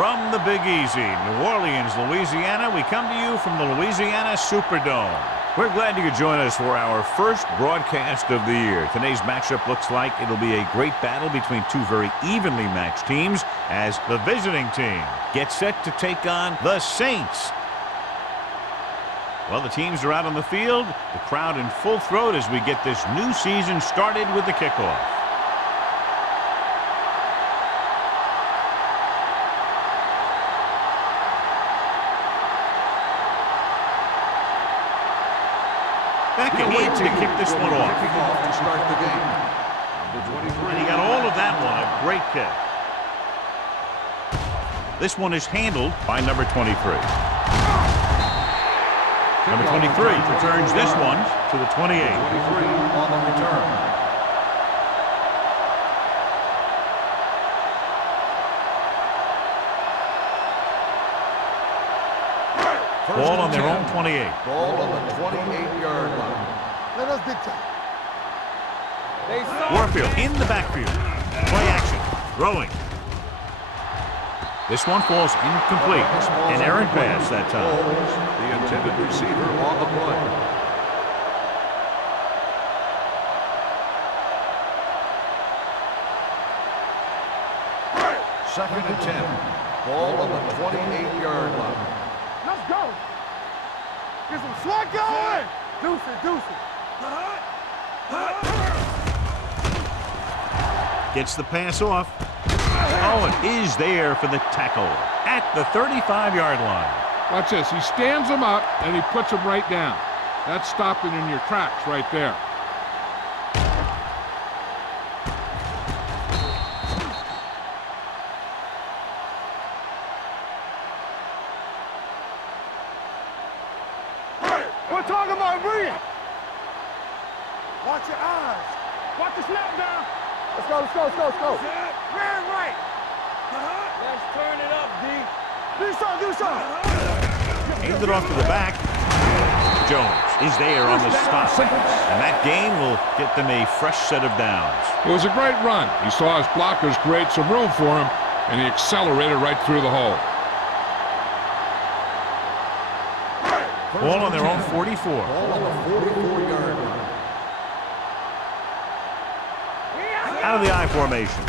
From the Big Easy, New Orleans, Louisiana, we come to you from the Louisiana Superdome. We're glad you could join us for our first broadcast of the year. Today's matchup looks like it'll be a great battle between two very evenly matched teams as the visiting team gets set to take on the Saints. Well, the teams are out on the field, the crowd in full throat as we get this new season started with the kickoff. Beckett needs to kick this one off. To start the game. And he got all of that one. A great kick. This one is handled by number 23. Number 23 returns this one to the 28. 23 on the return. Ball on their own 28. Ball on the 28-yard line. Let us dictate. Warfield in the backfield. Play action. Throwing. This one falls incomplete. An errant pass that time. The intended receiver on the play. Second and 10. Ball on the 28-yard line. Let's go. Get some slug going. Deuce it. Gets the pass off. Oh, it is there for the tackle at the 35-yard line. Watch this. He stands him up, and he puts him right down. That's stopping in your tracks right there. We're talking about reading. Watch your eyes. Watch the snap down. Let's go. Man, right. Let's turn it up, D. Do something. Hands it off to the back. Jones is there on the stop. And that gain will get them a fresh set of downs. It was a great run. He saw his blockers create some room for him, and he accelerated right through the hole. Ball on their own 44. Ball on the 44-yard line. Out of the I formation.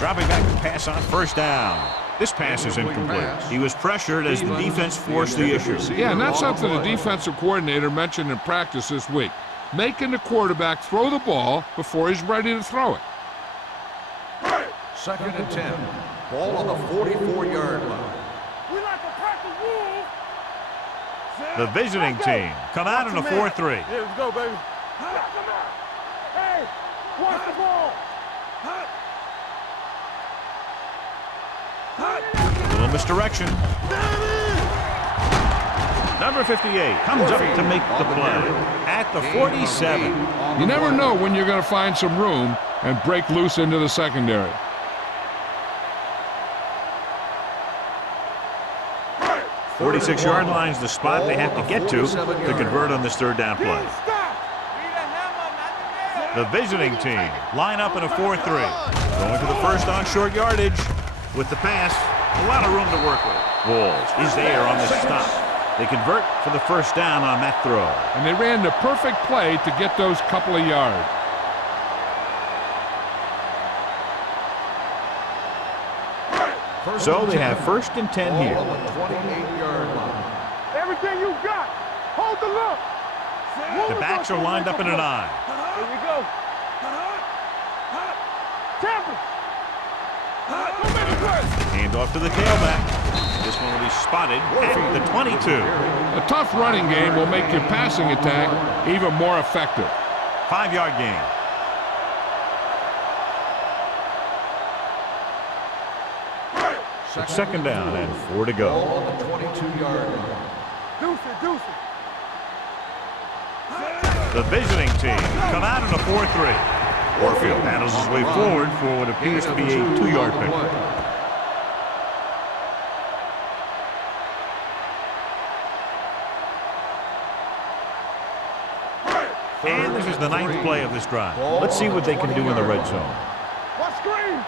Dropping back to pass on first down. This pass is incomplete. He was pressured as the defense forced the issue. Yeah, and that's something the defensive coordinator mentioned in practice this week. Making the quarterback throw the ball before he's ready to throw it. Second and 10. Ball on the 44-yard line. We like to practice rules. The visiting team come out in a 4-3. Yeah, let's go, baby. Hey, watch the ball. Little misdirection. Number 58 comes up to make the play at the 47. You never know when you're going to find some room and break loose into the secondary. The 46-yard line's the spot they have to get to convert on this third down play. The visiting team line up in a 4-3. Going to the first on short yardage with the pass. A lot of room to work with. Walls is there on the stop. They convert for the first down on that throw. And they ran the perfect play to get those couple of yards. So they have first and 10 here. Ball on the 28-yard line. Everything you got. Hold the look. The backs are lined up in an I. Here we go. Tampa. Hand off to the tailback. This one will be spotted at the 22. A tough running game will make your passing attack even more effective. 5-yard gain. It's second down and 4 to Ball go. on the 22-yard line. Deuce it. The visiting team come out in a 4-3. Warfield handles his way forward for what appears to be a 2-yard pickup. And this is the 9th play of this drive. Let's see what they can do in the red zone. What screen?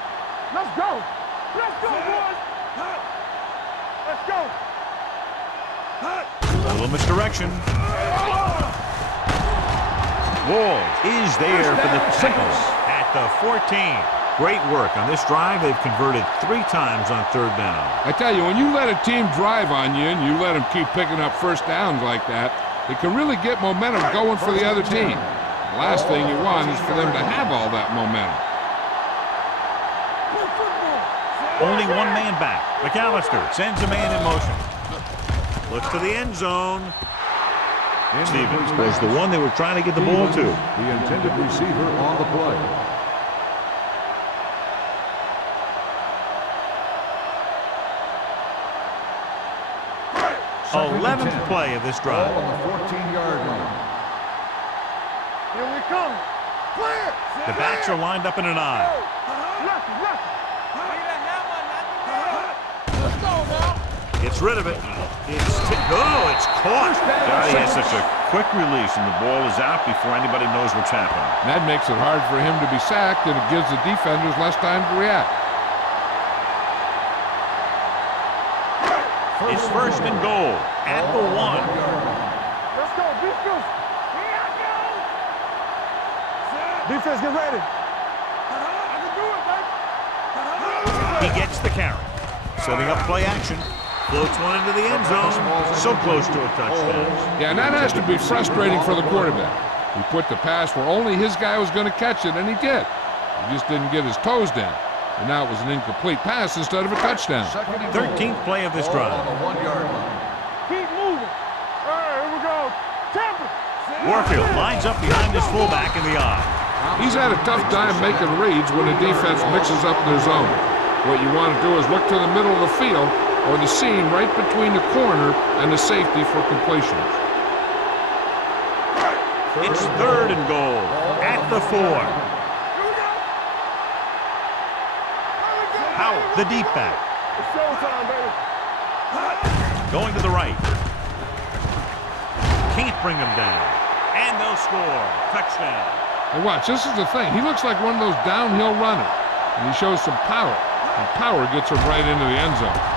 Let's go. Let's go, boys. A little misdirection. Wall is there for the tackle at the 14. Great work on this drive. They've converted 3 times on 3rd down. I tell you, when you let a team drive on you and you let them keep picking up first downs like that, it can really get momentum going for the other team. The last thing you want is for them to have all that momentum. Only 1 man back. McAllister sends a man in motion. Looks to the end zone. Stevens was the one they were trying to get the ball to. The intended receiver on the play. 11th play of this drive. Ball on the 14-yard line. Here we come. Clear. The backs are lined up in an eye. Let's go now. Gets rid of it. It's caught. He has such a quick release, and the ball is out before anybody knows what's happening. And that makes it hard for him to be sacked, and it gives the defenders less time to react. It's 1st and goal at the 1. Let's go, defense. Here I go. Defense, get ready. I can do it, baby. He gets the carry. Setting up play action. Floats one into the end zone. So close to a touchdown. Yeah, and that has to be frustrating for the quarterback. He put the pass where only his guy was going to catch it, and he did. He just didn't get his toes down. And now it was an incomplete pass instead of a touchdown. 13th play of this drive. On the 1-yard line. Keep moving. All right, here we go. Temper. Warfield lines up behind his fullback in the eye. He's had a tough time making reads when the defense mixes up their zone. What you want to do is look to the middle of the field or the seam right between the corner and the safety for completions. It's 3rd and goal at the 4. Howell, the deep back. It's showtime, baby. Going to the right. Can't bring him down. And they'll score. Touchdown. And watch, this is the thing. He looks like one of those downhill runners. And he shows some power. And power gets him right into the end zone.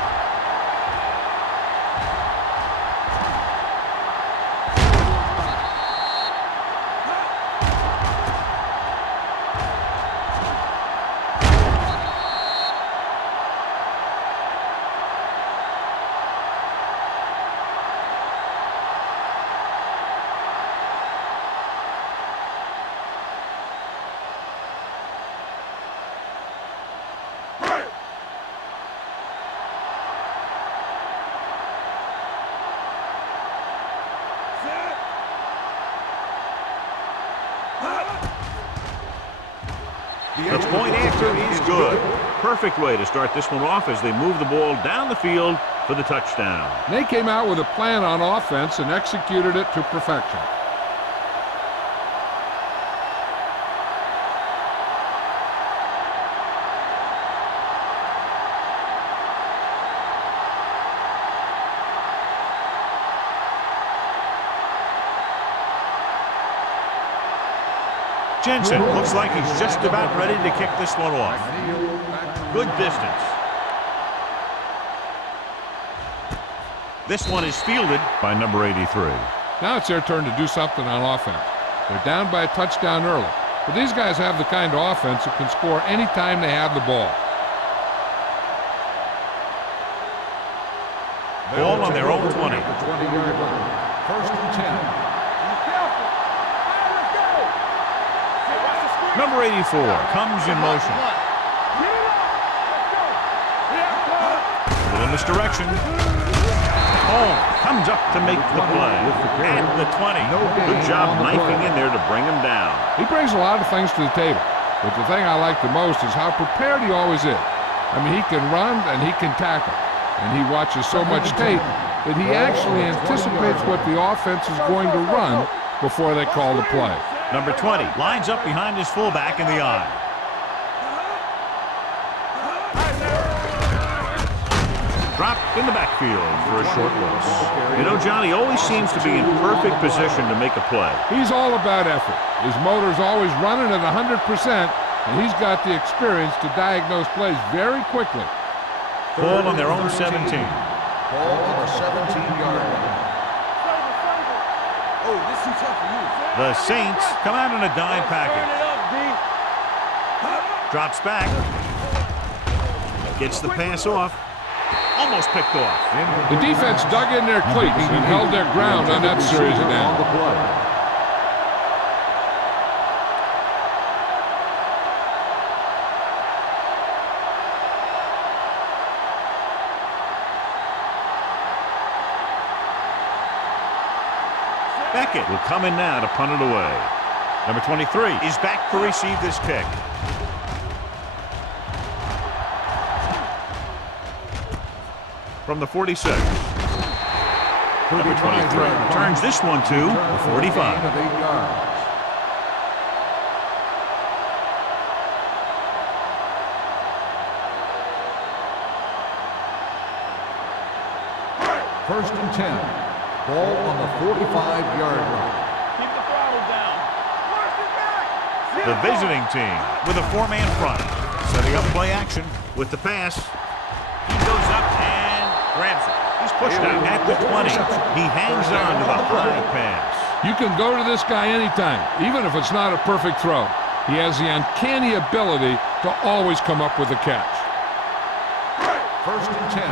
The point after is good. Perfect way to start this one off as they move the ball down the field for the touchdown. They came out with a plan on offense and executed it to perfection. Jensen looks like he's just about ready to kick this one off. Good distance. This one is fielded by number 83. Now it's their turn to do something on offense. They're down by a touchdown early, but these guys have the kind of offense that can score any time they have the ball. Ball on their own 20. 20-yard line. 1st and 10. Number 84 comes in motion. A little misdirection. Holmes comes up to make the play at the 20. Good job knifing in there to bring him down. He brings a lot of things to the table, but the thing I like the most is how prepared he always is. I mean, he can run and he can tackle, and he watches so much tape that he actually anticipates what the offense is going to run before they call the play. Number 20 lines up behind his fullback in the eye. Dropped in the backfield for a short loss. You know, Johnny always seems to be in perfect position to make a play. He's all about effort. His motor's always running at 100%, and he's got the experience to diagnose plays very quickly. Ball on their own 17. Ball on the 17-yard line. The Saints come out in a dime package. Drops back. Gets the pass off. Almost picked off. The defense dug in their cleats and held their ground on that series of downs. Beckett will come in now to punt it away. Number 23 is back to receive this kick. From the 46. Number 23 returns this one to the 45. First and 10. Ball on the 45-yard line. Keep the throttle down. Mark it back. The visiting team with a four-man front. Setting up play action with the pass. He goes up and grabs it. He's pushed out at the 20. He hangs on to the high pass. You can go to this guy anytime, even if it's not a perfect throw. He has the uncanny ability to always come up with a catch. First and 10.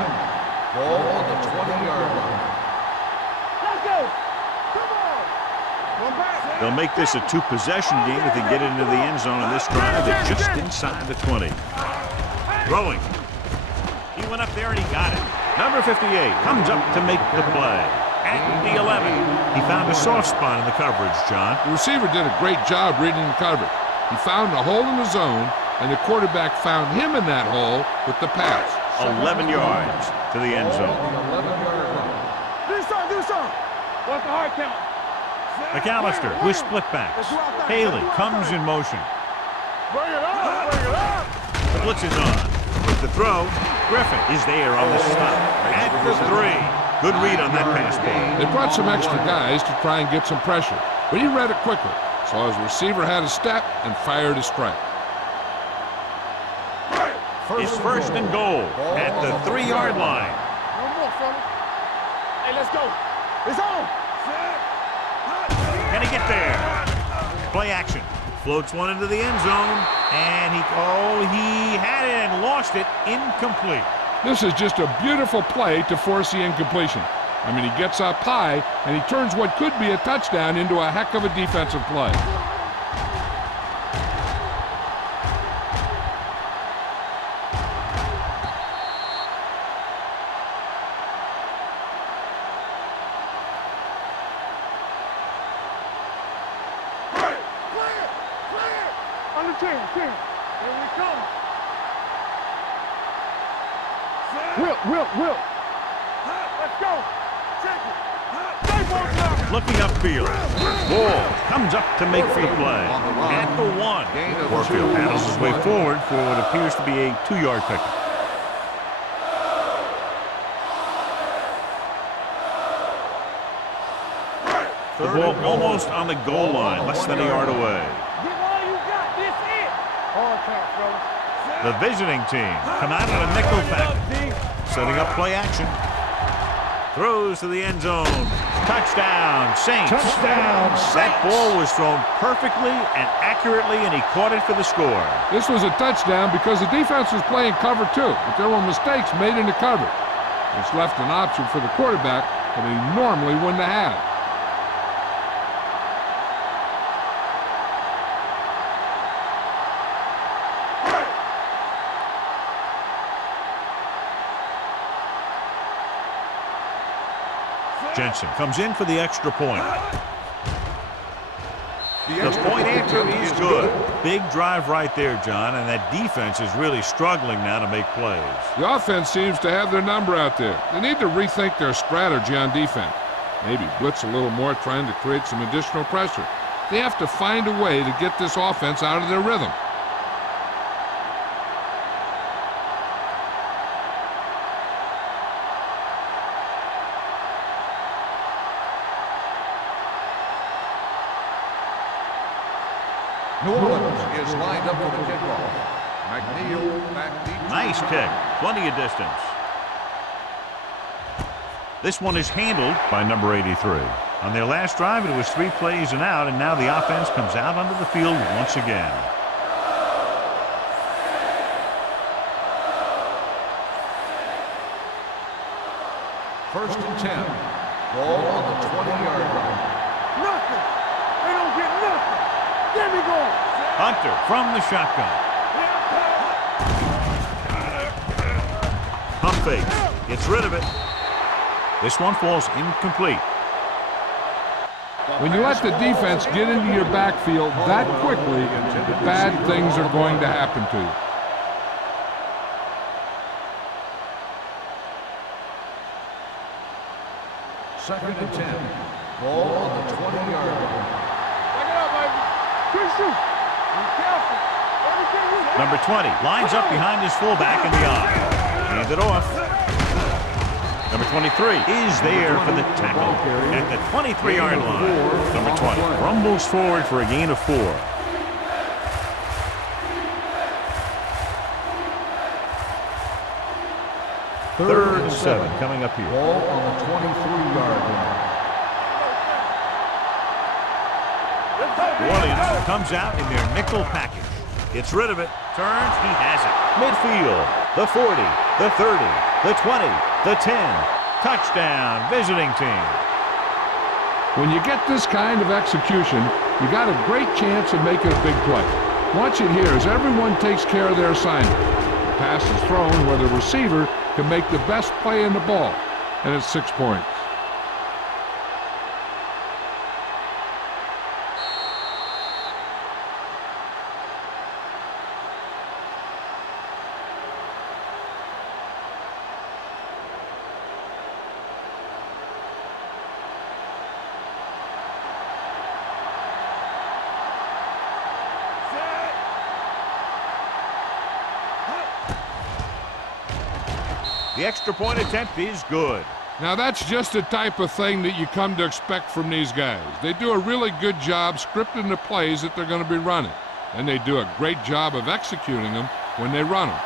Ball on the 20-yard line. They'll make this a two-possession game if they get into the end zone in this drive. They're just inside the 20. Throwing. He went up there and he got it. Number 58 comes up to make the play. At the 11. He found a soft spot in the coverage, John. The receiver did a great job reading the coverage. He found a hole in the zone, and the quarterback found him in that hole with the pass. 11 yards to the end zone. Do something. What's the hard count? McAllister with split backs. Haley comes in motion. Bring it up. The blitz is on. With the throw, Griffin is there on the stop. At the 3. Good read on that pass ball. They brought some extra guys to try and get some pressure, but he read it quickly, so his receiver had a step and fired a strike. It's first and goal at the 3-yard line. No more, fella. Hey, let's go. It's on. Can he get there? Play action. Floats one into the end zone, and he had it and lost it. Incomplete. This is just a beautiful play to force the incompletion. I mean, he gets up high, and he turns what could be a touchdown into a heck of a defensive play. On the 10. Here we come. Will. Let's go. Check it. Stay both now. Looking upfield. Ball comes up to make the play. At the 1. Warfield paddles his way forward for what appears to be a 2-yard pickup. The ball almost on the goal line, less than a yard away. Get all you got. This it. Hard count, fellas. The visiting team come out on a nickel pack. Setting up play action. Throws to the end zone. Touchdown, Saints. Touchdown, That ball was thrown perfectly and accurately, and he caught it for the score. This was a touchdown because the defense was playing cover 2, but there were mistakes made in the coverage. This left an option for the quarterback that he normally wouldn't have had. Jensen comes in for the extra point. The point after is good. Big drive right there, John, and that defense is really struggling now to make plays. The offense seems to have their number out there. They need to rethink their strategy on defense. Maybe blitz a little more, trying to create some additional pressure. They have to find a way to get this offense out of their rhythm. New Orleans is lined up for the kickoff. McNeil back deep. Nice kick. Plenty of distance. This one is handled by number 83. On their last drive, it was 3 plays and out, and now the offense comes out onto the field once again. First and 10. Ball on the 20-yard line. Nothing. They don't get nothing. There we go. Hunter from the shotgun. Pump fake. Gets rid of it. This one falls incomplete. When you let the defense get into your backfield that quickly, bad things are going to happen to you. Second and 10. Ball on the 20-yard line. Back it up, baby. Quick shoot. Be careful. Everything you got. Number 20 lines up behind his fullback in the eye. Hand it off. Number 23 is there for the tackle at the 23-yard line. Number 20 rumbles forward for a gain of 4. Third and 7 coming up here. Ball on the 23-yard line. New Orleans comes out in their nickel package. Gets rid of it. Turns. He has it. Midfield. The 40. The 30. The 20. The 10. Touchdown. Visiting team. When you get this kind of execution, you got a great chance of making a big play. Watch it here as everyone takes care of their assignment. The pass is thrown where the receiver can make the best play in the ball, and it's 6 points. The extra point attempt is good. Now that's just the type of thing that you come to expect from these guys. They do a really good job scripting the plays that they're going to be running, and they do a great job of executing them when they run them.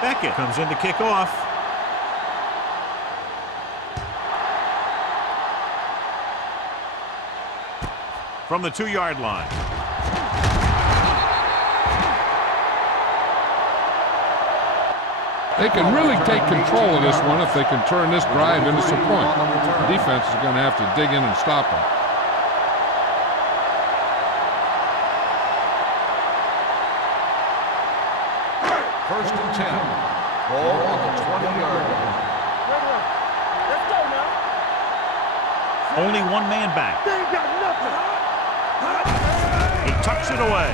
Beckett comes in to kick off. From the 2-yard line. They can really take control of this one if they can turn this drive into some points. The defense is going to have to dig in and stop them. First and 10. Ball on the 20-yard line. Let's go now. Only one man back. They ain't got nothing. He tucks it away.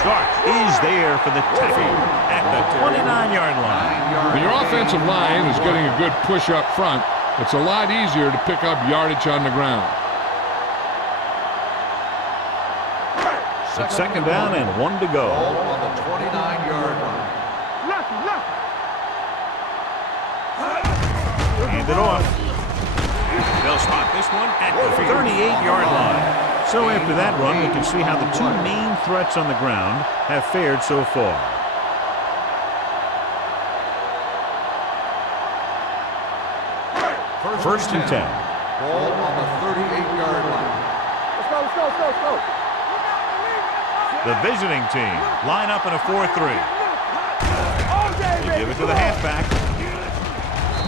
Starks is there for the tackle at the 29-yard line. When your offensive line is getting a good push up front, it's a lot easier to pick up yardage on the ground. It's second down and 1 to go. Ball on the 29-yard line. Hand it off. They'll spot this one at the 38-yard line. So after that run, we can see how the 2 main threats on the ground have fared so far. First and 10. Ball on the 38-yard line. Let's go. The visiting team line up in a 4-3. They give it to the halfback.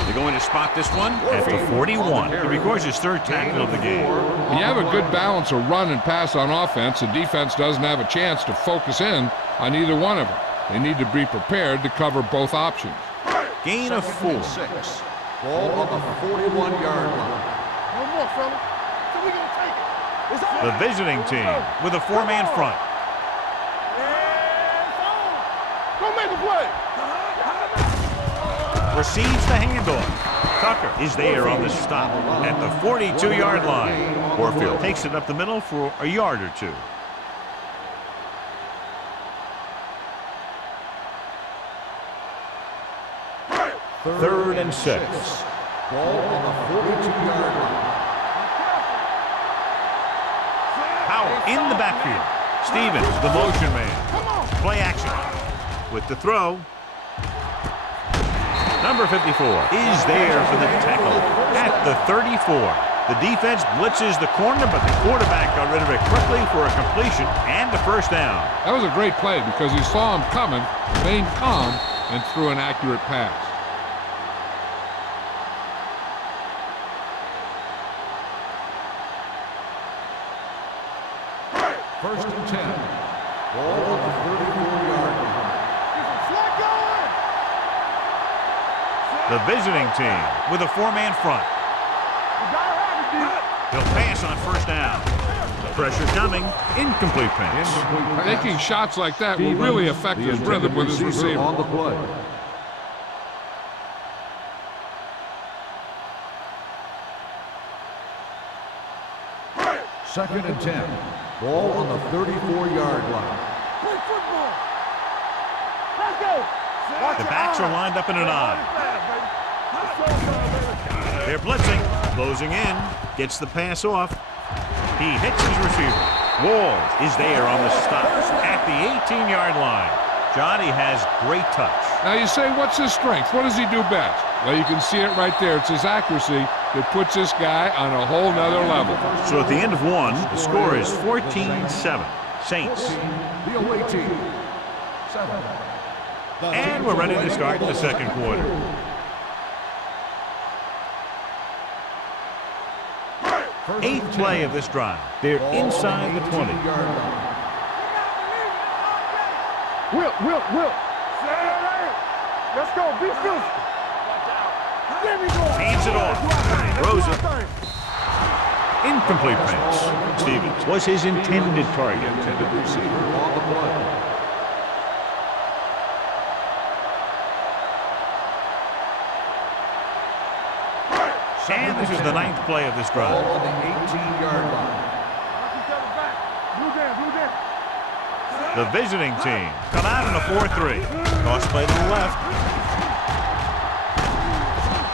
They're going to spot this one at the 41. He records his 3rd tackle of the game. When you have a good balance of run and pass on offense, the defense doesn't have a chance to focus in on either one of them. They need to be prepared to cover both options. Gain of 4. 6. Ball on the 41-yard line. No more, fella. So we gonna take it. It's over. The visiting team with a 4-man front. Go make a play. Receives the handoff. Tucker is there on the stop at the 42-yard line. Warfield takes it up the middle for a yard or 2. 3rd and 6. Ball on the 42-yard line. Power in the backfield. Stevens, the motion man. Play action. With the throw. Number 54 is there for the tackle at the 34. The defense blitzes the corner, but the quarterback got rid of it quickly for a completion and a first down. That was a great play because he saw him coming, remained calm, and threw an accurate pass. First and 10. Ball on the 34-yard line. The visiting team with a 4-man front. He'll pass on first down. The pressure coming. Incomplete pass. Taking shots like that will really affect his rhythm with his receiver. On the play. Second and 10. Ball on the 34-yard line. Play football. Let's go. The backs are lined up in an I. They're blitzing. Closing in. Gets the pass off. He hits his receiver. Wall is there on the stop at the 18-yard line. Johnny has great touch. Now you say, what's his strength? What does he do best? Well, you can see it right there. It's his accuracy that puts this guy on a whole nother level. So at the end of one, the score is 14-7. Saints. The away team. 7. And we're ready to start the second quarter. Eighth play of this drive. They're inside the 20. Will. Let's go. Be physical. Hands it off. Throws it. Incomplete pass. Stevens was his intended target. Intended receiver on the play. And this is the 9th play of this drive. Ball on the 18-yard line. The visiting team come out in a 4-3. Toss play to the left.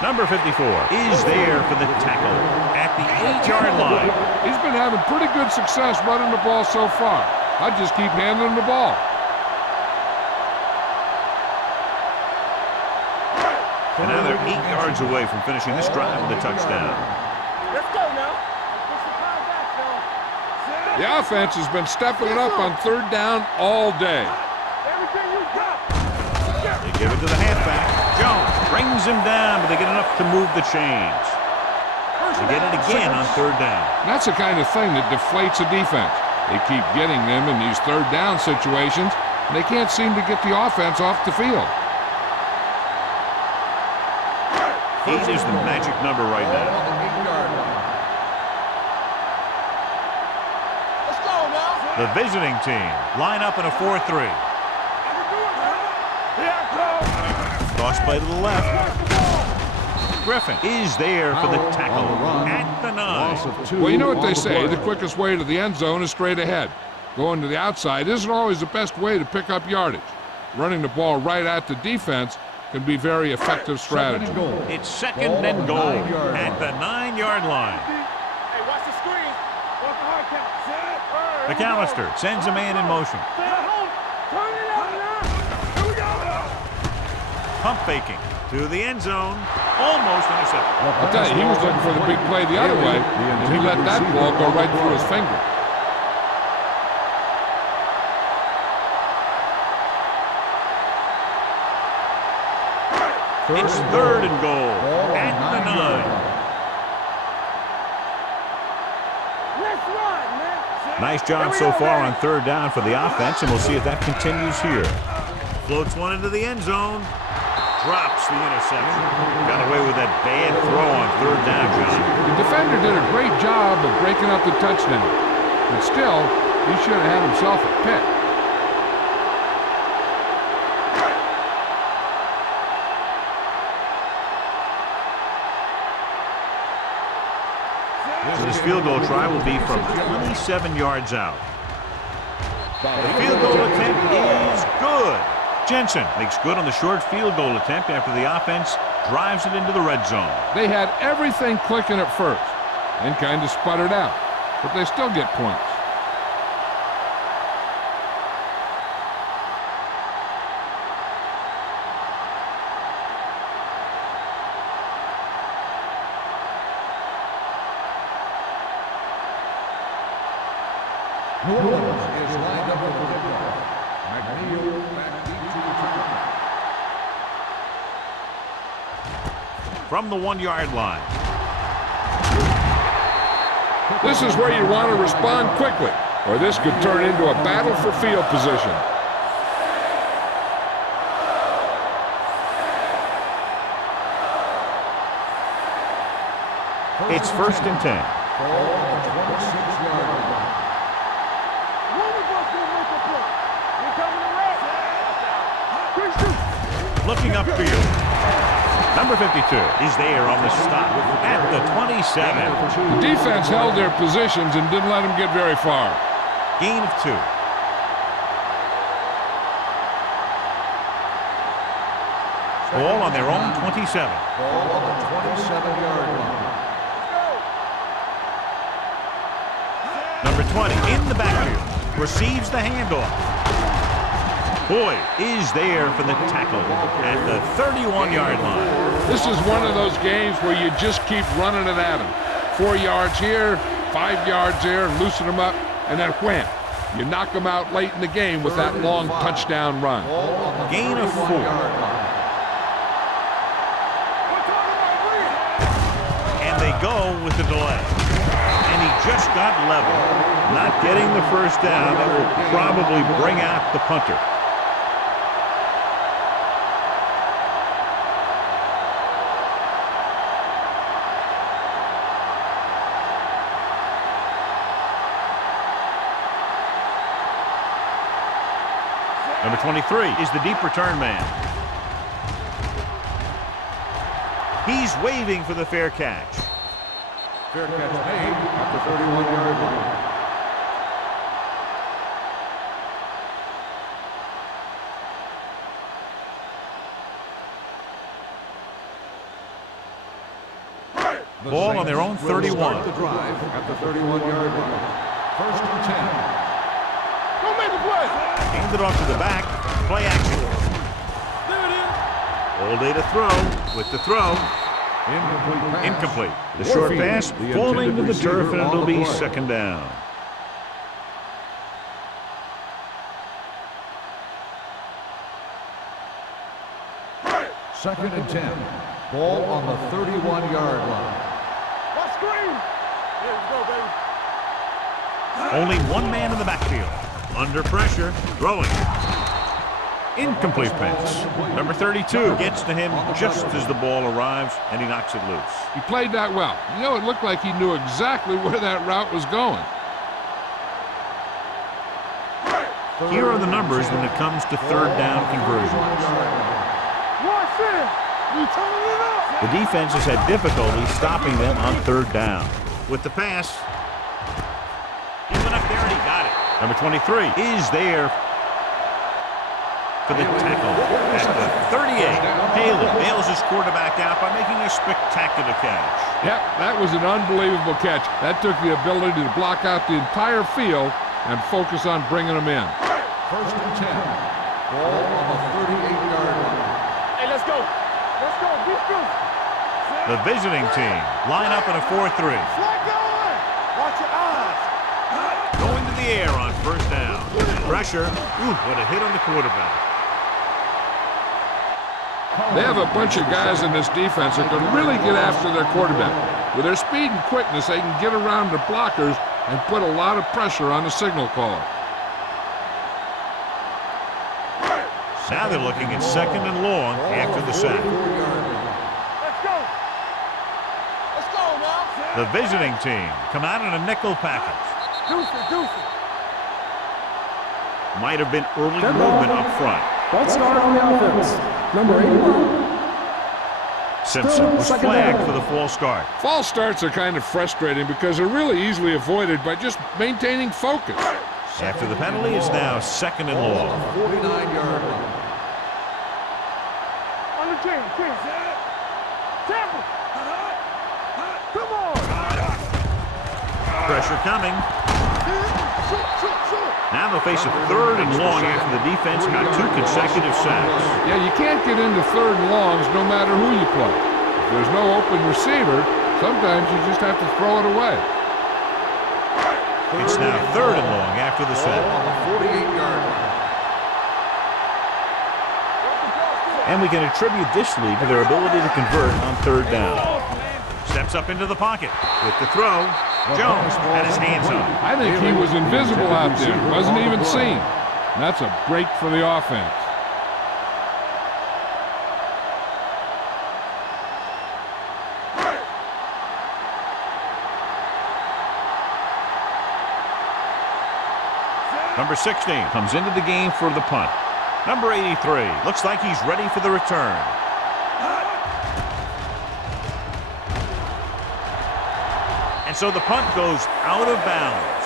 Number 54 is there for the tackle at the 8-yard line. He's been having pretty good success running the ball so far. I just keep handing him the ball. And now they're 8 yards away from finishing this drive with a touchdown. Let's go now. The offense has been stepping it up on 3rd down all day. Everything you got. They give it to the halfback. Jones brings him down, but they get enough to move the chains. They get it again on 3rd down. That's the kind of thing that deflates a defense. They keep getting them in these 3rd down situations, and they can't seem to get the offense off the field. 8 is the magic number right Ball now. on the 8-yard line. Let's go now. The visiting team line up in a 4-3. Toss play to the left. Griffin is there for the tackle at the 9. Loss of 2. Well, you know what on they the say, play. the quickest way to the end zone is straight ahead. Going to the outside isn't always the best way to pick up yardage. Running the ball right at the defense can be very effective strategy. Second and goal. It's second and goal 9-yard at line. the 9-yard line. Hey, watch the screen. Watch the hard count. McAllister sends a man in motion. Turn it up now. Here we go. Pump faking to the end zone. Almost intercepted. I'll tell you, he was looking for the big play the other way, and he let that ball go right through his finger. It's 3rd and goal at the 9. Let's run, man. Nice job so far on 3rd down for the offense, and we'll see if that continues here. Floats one into the end zone. Drops the interception. Got away with that bad throw on 3rd down, John. The defender did a great job of breaking up the touchdown, but still, he should have had himself a pick. This field goal try will be from 27 yards out. The field goal attempt is good. Jensen makes good on the short field goal attempt after the offense drives it into the red zone. They had everything clicking at first and kind of sputtered out, but they still get points. New Orleans is lined up with the kickoff. McNeil back deep to return. From the 1-yard line. This is where you want to respond quickly, or this could turn into a battle for field position. It's 1st and 10. Ball on the 26-yard line. Looking upfield. Number 52 is there on the stop at the 27. The defense held their positions and didn't let them get very far. Gain of 2. Ball on their own 27. Ball on the 27-yard line. Number 20 in the backfield. Receives the handoff. Boyd is there for the tackle at the 31-yard line. This is one of those games where you just keep running it at them. 4 yards here, 5 yards there, loosen them up, and then wham. You knock them out late in the game with that long touchdown run. Gain of 4. And they go with the delay. And he just got level. Not getting the first down. That will probably bring out the punter. Number 23 is the deep return man. He's waving for the fair catch. Fair catch made at the 31-yard line. Ball on their own 31. The drive at the 31-yard line. 1st and 10. Don't make the play. Handed off to the back. Play action. There it is. All day to throw with the throw. Incomplete pass. Incomplete. The short pass falling to the turf, and it'll be 2nd down. Second and 10. Ball on the 31-yard line. What screen? Here we go, baby. Only one man in the backfield. Under pressure. Throwing. Incomplete pass. Number 32 gets to him just as the ball arrives, and he knocks it loose. He played that well. You know, it looked like he knew exactly where that route was going. Here are the numbers when it comes to 3rd down conversions. Watch it. You turning it up. The defense has had difficulty stopping them on 3rd down. With the pass, he went up there and he got it. Number 23 is there for the tackle at the 38. Haley bails his quarterback out by making a spectacular catch. Yep, that was an unbelievable catch. That took the ability to block out the entire field and focus on bringing them in. 1st and 10. Ball on the 38-yard line. Hey, let's go. Let's go. Defense. The visiting team line up in a 4-3. Flag going. Watch your eyes. Going to the air on 1st down. Pressure. Ooh, what a hit on the quarterback. They have a bunch of guys in this defense that can really get after their quarterback. With their speed and quickness, they can get around the blockers and put a lot of pressure on the signal caller. Now they're looking at 2nd and long after the sack. Let's go. Let's go now. The visiting team come out in a nickel package. Deuce it. Might have been early movement up front. False start on the offense. Number 81. Simpson was flagged for the false start. False starts are kind of frustrating because they're really easily avoided by just maintaining focus. After the penalty, it's now 2nd and long. 49-yard line. Ken. Temple. Come on. Pressure coming. Now they'll face a 3rd and long after the defense got 2 consecutive sacks. Yeah, you can't get into 3rd and longs no matter who you play. If there's no open receiver, sometimes you just have to throw it away. It's now 3rd and long after the sack. On the 48-yard line. And we can attribute this lead to their ability to convert on 3rd down. Steps up into the pocket with the throw. Jones had his hands up. I think he was invisible out there. Wasn't even seen. And that's a break for the offense. Number 16 comes into the game for the punt. Number 83 looks like he's ready for the return. And so the punt goes out of bounds.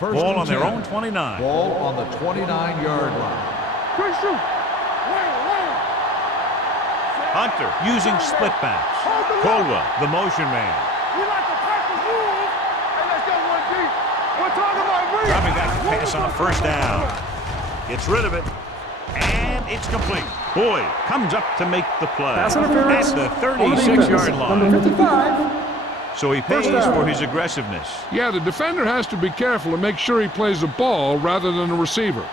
Ball on their own 29. Ball on the 29-yard line. Good shoot. Hunter using split backs. Caldwell, the motion man. We like to practice rules. Hey, let's go one deep. We're talking about me. Dropping back to pass on 1st down. Gets rid of it. And it's complete. Boyd comes up to make the play. Pass interference. At the On the defense. 36-yard Number line. 55. So he pays for his aggressiveness. Yeah, the defender has to be careful to make sure he plays the ball rather than the receiver.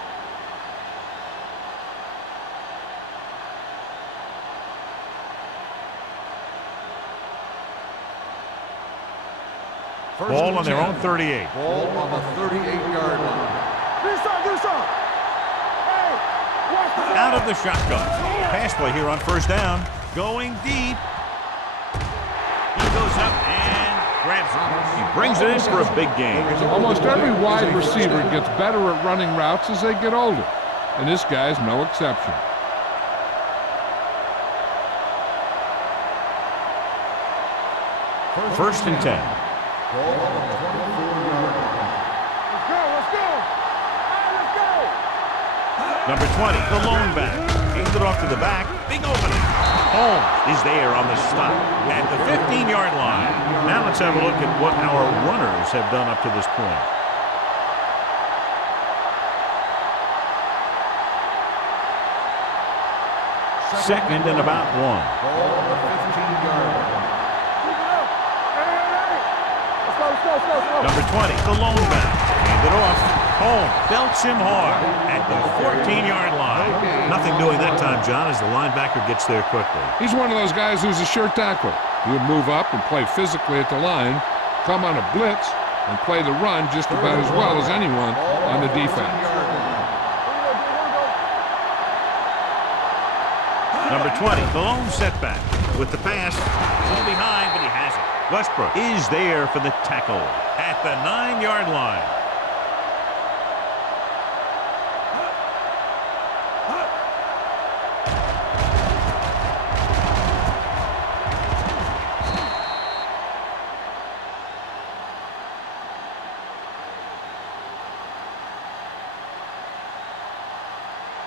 Ball on their own 38. Ball on the 38-yard line. Do some. Hey, watch the Out of the shotgun. Pass play here on 1st down. Going deep. He goes up and grabs it. He brings it in for a big game. Almost every wide receiver gets better at running routes as they get older. And this guy's no exception. First and 10. Ball on the 24-yard line. Let's go. Let's go. Number 20, the lone back. Hands it off to the back. Big opening. Holmes is there on the stop at the 15-yard line. Now let's have a look at what our runners have done up to this point. Second and about 1. Ball on the 15-yard line. Let's go. Number 20, the lone back. Hand it off. Holmes belts him hard at the 14-yard line. Nothing doing that time, John, as the linebacker gets there quickly. He's one of those guys who's a sure tackler. He would move up and play physically at the line, come on a blitz, and play the run just about as well as anyone on the defense. Number 20, the lone setback. With the pass, a little behind, but he has it. Westbrook is there for the tackle at the 9-yard line.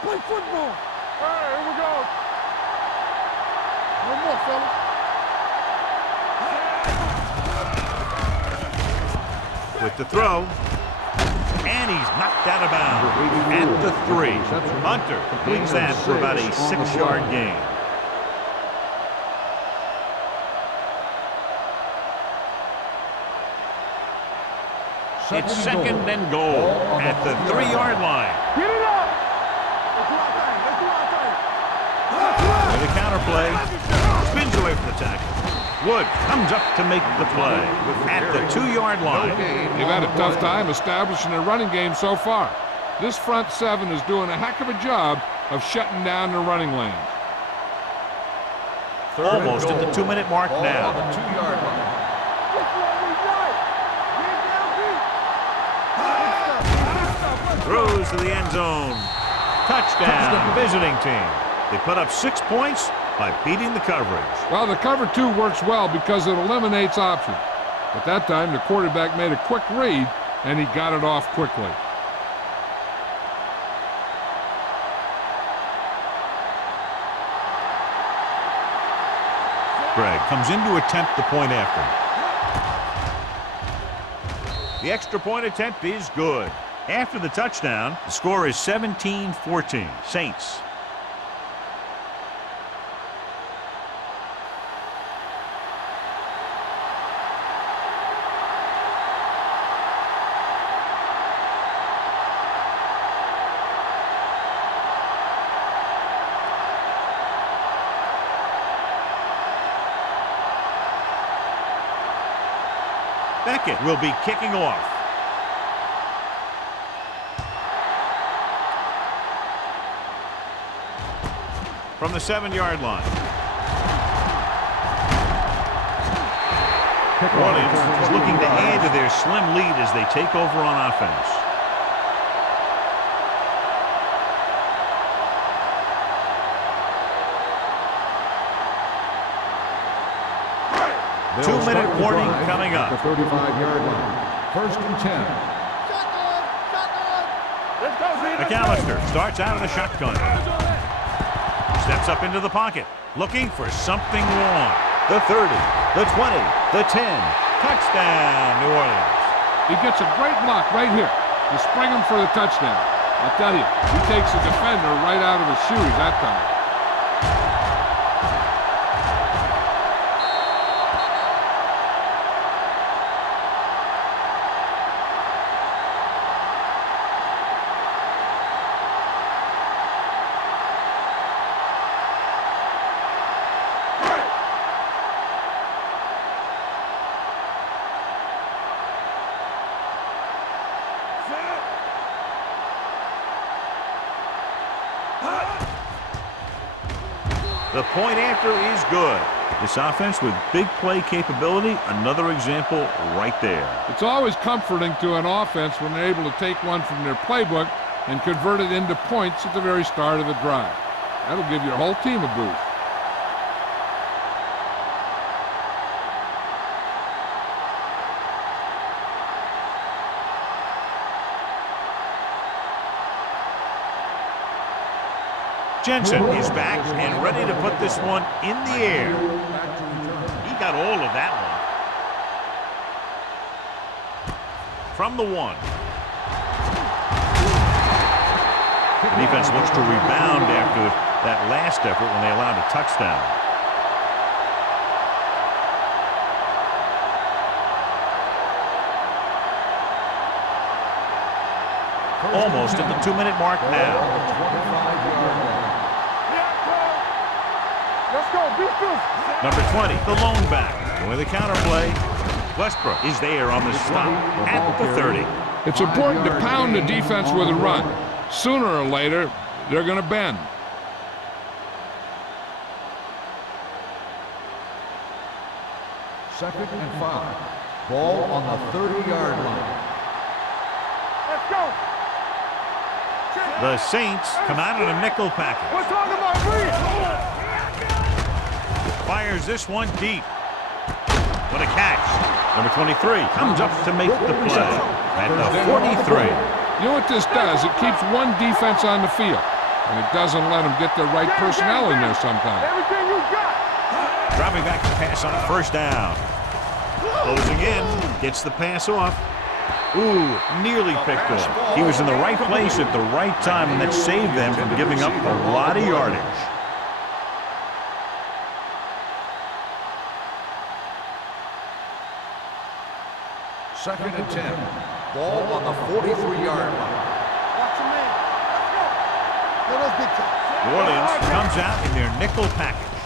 Play football. All right, here we go. One more, fella. With the throw, and he's knocked out of bounds at the 3. Hunter completes that for about a 6-yard gain. It's second and goal at the 3-yard line. Get it up. Let's do our thing. With a counterplay, spins away from the tackle. Wood comes up to make the play at the 2-yard line. They've had a tough time establishing a running game so far. This front 7 is doing a heck of a job of shutting down the running lanes. Almost at the 2-minute mark now. On the 2-yard line. Throws to the end zone. Touchdown, visiting team. They put up 6 points by beating the coverage. Well, the cover 2 works well because it eliminates options. But that time, the quarterback made a quick read, and he got it off quickly. Greg comes in to attempt the point after. The extra point attempt is good. After the touchdown, the score is 17-14. Saints. Beckett will be kicking off. From the 7-yard line. New Orleans is looking to add to their slim lead as they take over on offense. Two-minute warning coming up. The 35-yard line. 1st and 10. McAllister starts out in the shotgun. Steps up into the pocket, looking for something long. The 30, the 20, the 10. Touchdown, New Orleans. He gets a great block right here to spring him for the touchdown. I'll tell you, he takes the defender right out of his shoes that time. The point after is good. This offense with big play capability, another example right there. It's always comforting to an offense when they're able to take one from their playbook and convert it into points at the very start of the drive. That'll give your whole team a boost. Jensen is back and ready to put this one in the air. He got all of that one. From the 1. The defense looks to rebound after that last effort when they allowed a touchdown. Almost at the 2-minute mark now. Let's go, defense. Number 20, the lone back. Going the counter play. Westbrook is there on the stop at the 30. It's important to pound the defense with a run. Sooner or later, they're going to bend. Second and 5. Ball on the 30-yard line. Let's go. The Saints come out in a nickel package. We're talking about breathe. Fires this one deep. What a catch. Number 23 comes up to make the play at the 43. You know what this does? It keeps one defense on the field, and it doesn't let them get the right personnel in there sometimes. Everything you got. Dropping back to pass on 1st down. Closing in, gets the pass off. Ooh, nearly picked off. He was in the right place at the right time, and that saved them from giving up a lot of yardage. Second and 10. Ball on the 43-yard line. Watch him in. Let's go. Let us get to. New Orleans comes out in their nickel package.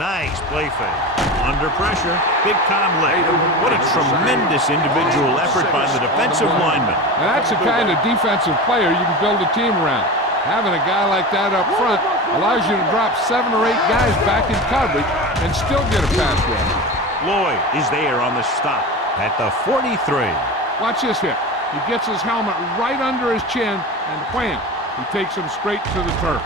Nice play fake. Under pressure, big time lick. What a tremendous individual effort by the defensive lineman. Now that's the kind of defensive player you can build a team around. Having a guy like that up front allows you to drop 7 or 8 guys back in coverage and still get a pass rush. Lloyd is there on the stop at the 43. Watch this hit. He gets his helmet right under his chin, and wham, he takes him straight to the turf.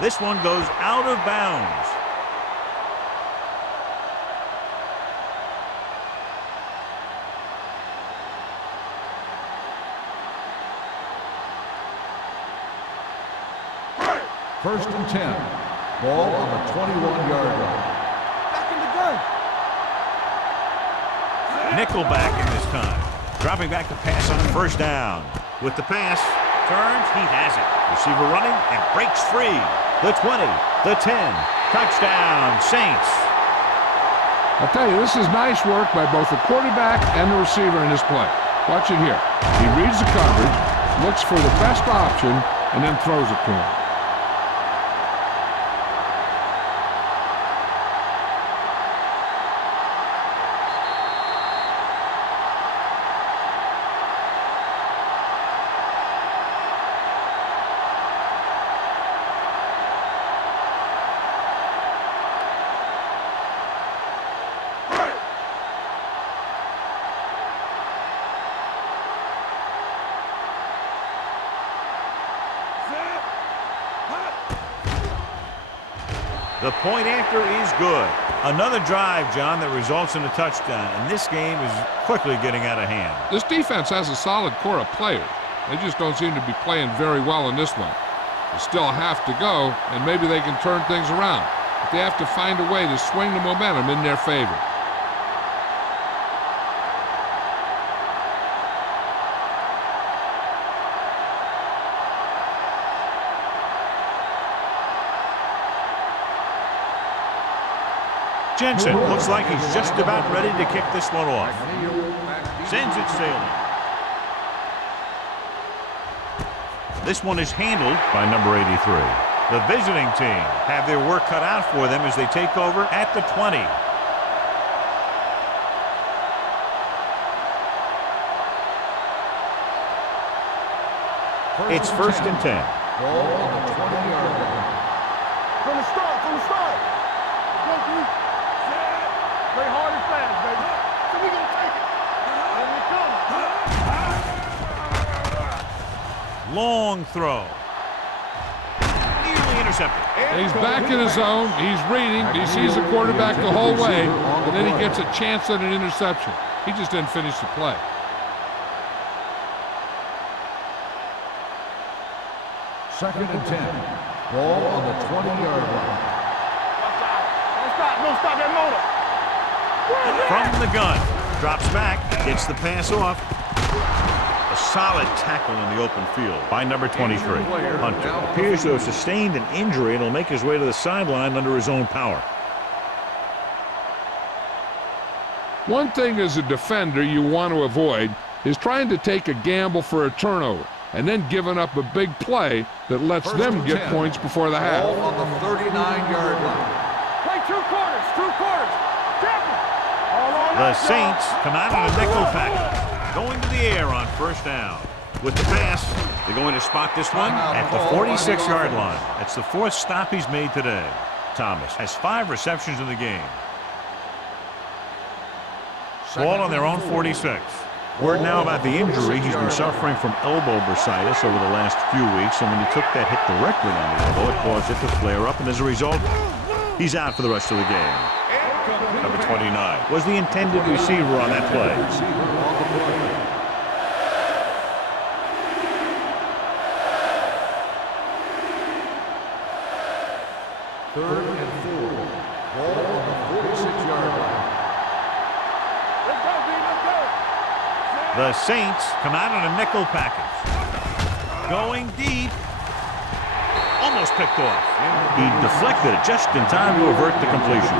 This one goes out of bounds. First and 10. Ball on the 21-yard line. Back in the gun. Nickelback in this time. Dropping back to pass on first down. With the pass, turns, he has it. Receiver running and breaks free. The 20, the 10. Touchdown, Saints. I'll tell you, this is nice work by both the quarterback and the receiver in this play. Watch it here. He reads the coverage, looks for the best option, and then throws it to him. The point after is good. Another drive, John, that results in a touchdown, and this game is quickly getting out of hand. This defense has a solid core of players. They just don't seem to be playing very well in this one. They still have to go, and maybe they can turn things around. But they have to find a way to swing the momentum in their favor. Jensen looks like he's just about ready to kick this one off. Sends it sailing. This one is handled by number 83. The visiting team have their work cut out for them as they take over at the 20. It's first and 10. Ball on the 20-yard line. From the start, from the start. Go, Keith. Play hard and fast, baby. So we gonna take it. Here we come. Long throw. Nearly intercepted. He's back in his zone. He's reading. He sees the quarterback the whole way, and then he gets a chance at an interception. He just didn't finish the play. Second and 10. Ball on the 20-yard line. Watch out. Don't stop that motor. From the gun. Drops back. Gets the pass off. A solid tackle in the open field by number 23. Hunter appears to have sustained an injury and will make his way to the sideline under his own power. One thing as a defender you want to avoid is trying to take a gamble for a turnover and then giving up a big play that lets them get points before the half. Ball on the 39-yard line. Play two quarters, two quarters. Careful. All on The up, Saints y'all. come out in a nickel package. Going to the air on first down. With the pass, they're going to spot this one at the 46-yard line. That's the fourth stop he's made today. Thomas has 5 receptions in the game. Ball on their own 46. Word now about the injury. He's been suffering from elbow bursitis over the last few weeks, and when he took that hit directly on the elbow, it caused it to flare up, and as a result, he's out for the rest of the game. Number 29 was the intended receiver on that play. Third and 4. Ball on the 46-yard line. Let's go, B, let's go. The Saints come out in a nickel package. Going deep. Almost picked off. He deflected it just in time to avert the completion.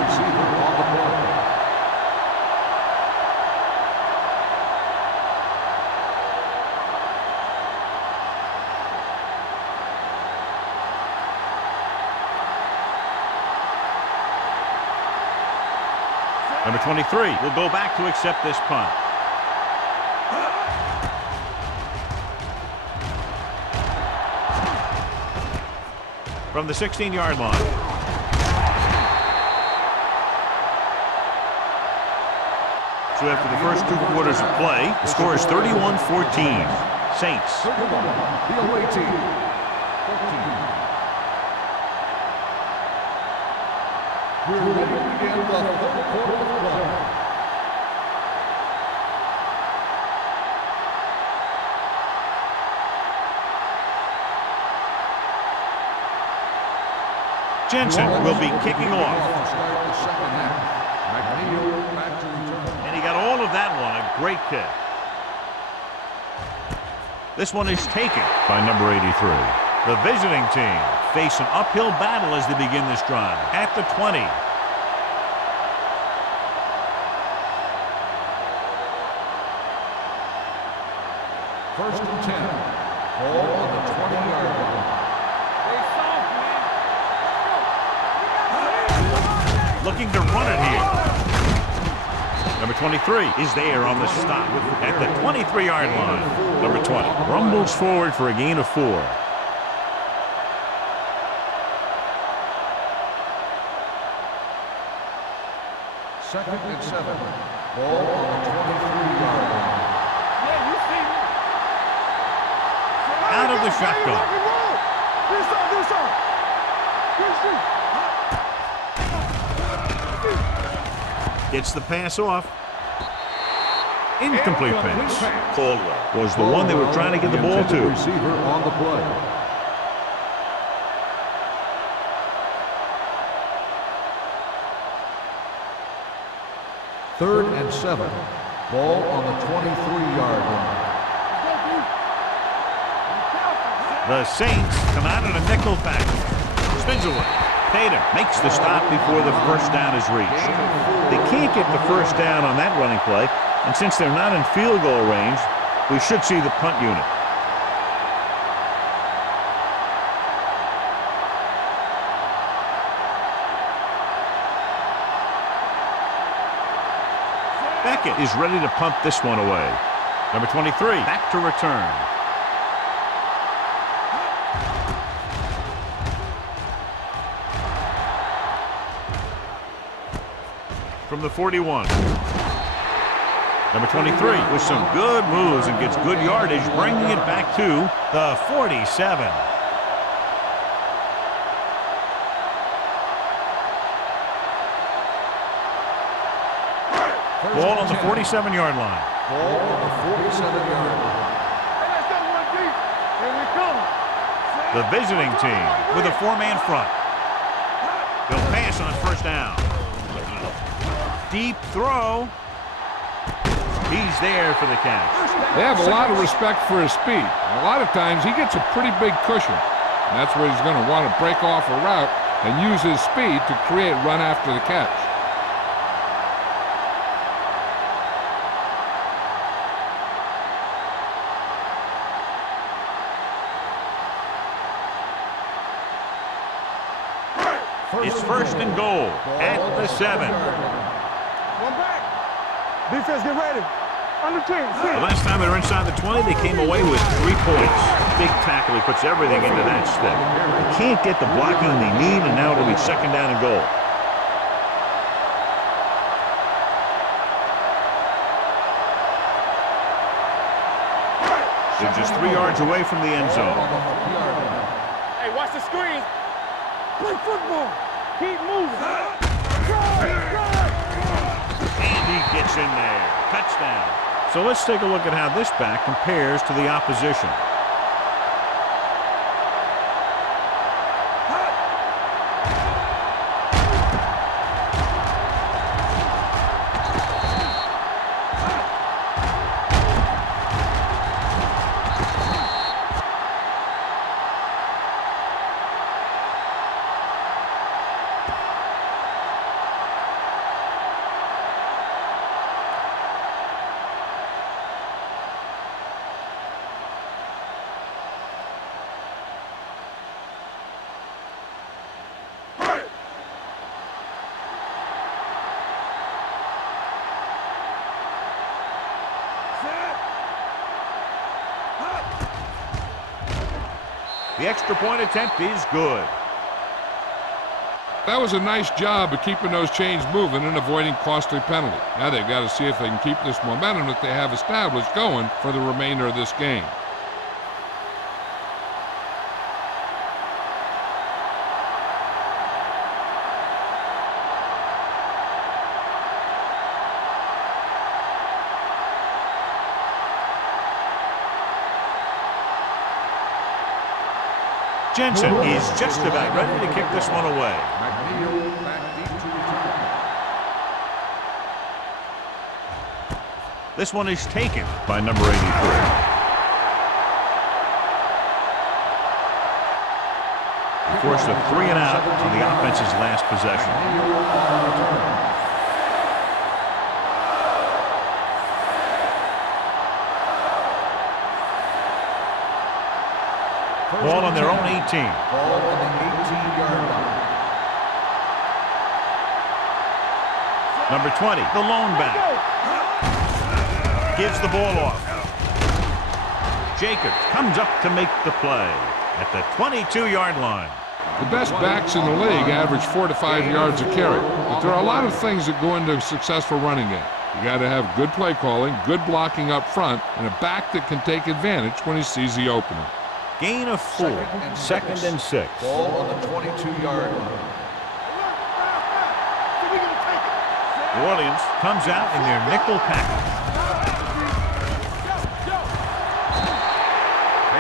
Number 23 will go back to accept this punt. From the 16-yard line. So after the first 2 quarters of play, the score is 31-14. Saints. The away team. 14. We're ready to begin the third quarter of play. Jensen will be kicking off. Start the second half. McNeil back to return. And he got all of that one. A great kick. This one is taken by number 83. The visiting team face an uphill battle as they begin this drive at the 20. First and 10. Ball on the 20-yard line. Looking to run it here. Number 23 is there on the stop at the 23-yard line. Number 20 rumbles forward for a gain of 4. Second and 7. Ball on the 23-yard line. Out of the shotgun. Gets the pass off. Incomplete pass. Caldwell was the one they were trying to get the ball to. Receiver on the play. Third and 7. Ball on the 23-yard line. The Saints come out in a nickel package. Spins away. Tatum makes the stop before the first down is reached. They can't get the first down on that running play, and since they're not in field goal range, we should see the punt unit. Beckett is ready to punt this one away. Number 23 back to return. From the 41. Number 23 with some good moves and gets good yardage, bringing it back to the 47. Ball on the 47-yard line. Ball on the 47-yard line. The visiting team with a 4-man front. They'll pass on first down. Deep throw. He's there for the catch. They have a lot of respect for his speed. A lot of times he gets a pretty big cushion. And that's where he's going to want to break off a route and use his speed to create run after the catch. It's first and goal at the 7. One back. Defense, get ready. On the 10. The last time they were inside the 20, they came away with 3 points. Big tackle. He puts everything into that stick. They can't get the blocking they need, and now it'll be second down and goal. They're just 3 yards away from the end zone. Hey, watch the screen. Play football. Keep moving. And he gets in there. Touchdown. So let's take a look at how this back compares to the opposition. The extra point attempt is good. That was a nice job of keeping those chains moving and avoiding costly penalty. Now they've got to see if they can keep this momentum that they have established going for the remainder of this game. Jensen is just about ready to kick this one away. McNeil back deep to return. This one is taken by number 83. Forced a 3-and-out on the offense's last possession. Ball on their own 18. Ball on the 18-yard line. Number 20, the lone back. Gives the ball off. Jacobs comes up to make the play at the 22-yard line. The best backs in the league average 4 to 5 yards a carry. But there are a lot of things that go into a successful running game. You got to have good play calling, good blocking up front, and a back that can take advantage when he sees the opening. Gain of 4, second and 6. Ball on the 22-yard line. New Orleans comes out in their nickel package.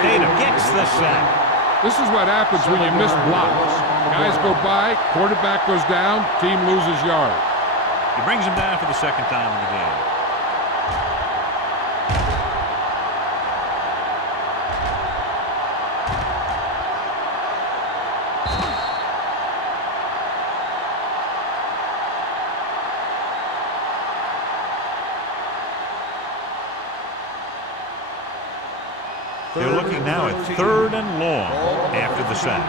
Tatum gets the sack. This is what happens when you miss blocks. Guys go by, quarterback goes down, team loses yards. He brings him down for the second time in the game. They're looking now at 3rd and long after the sack.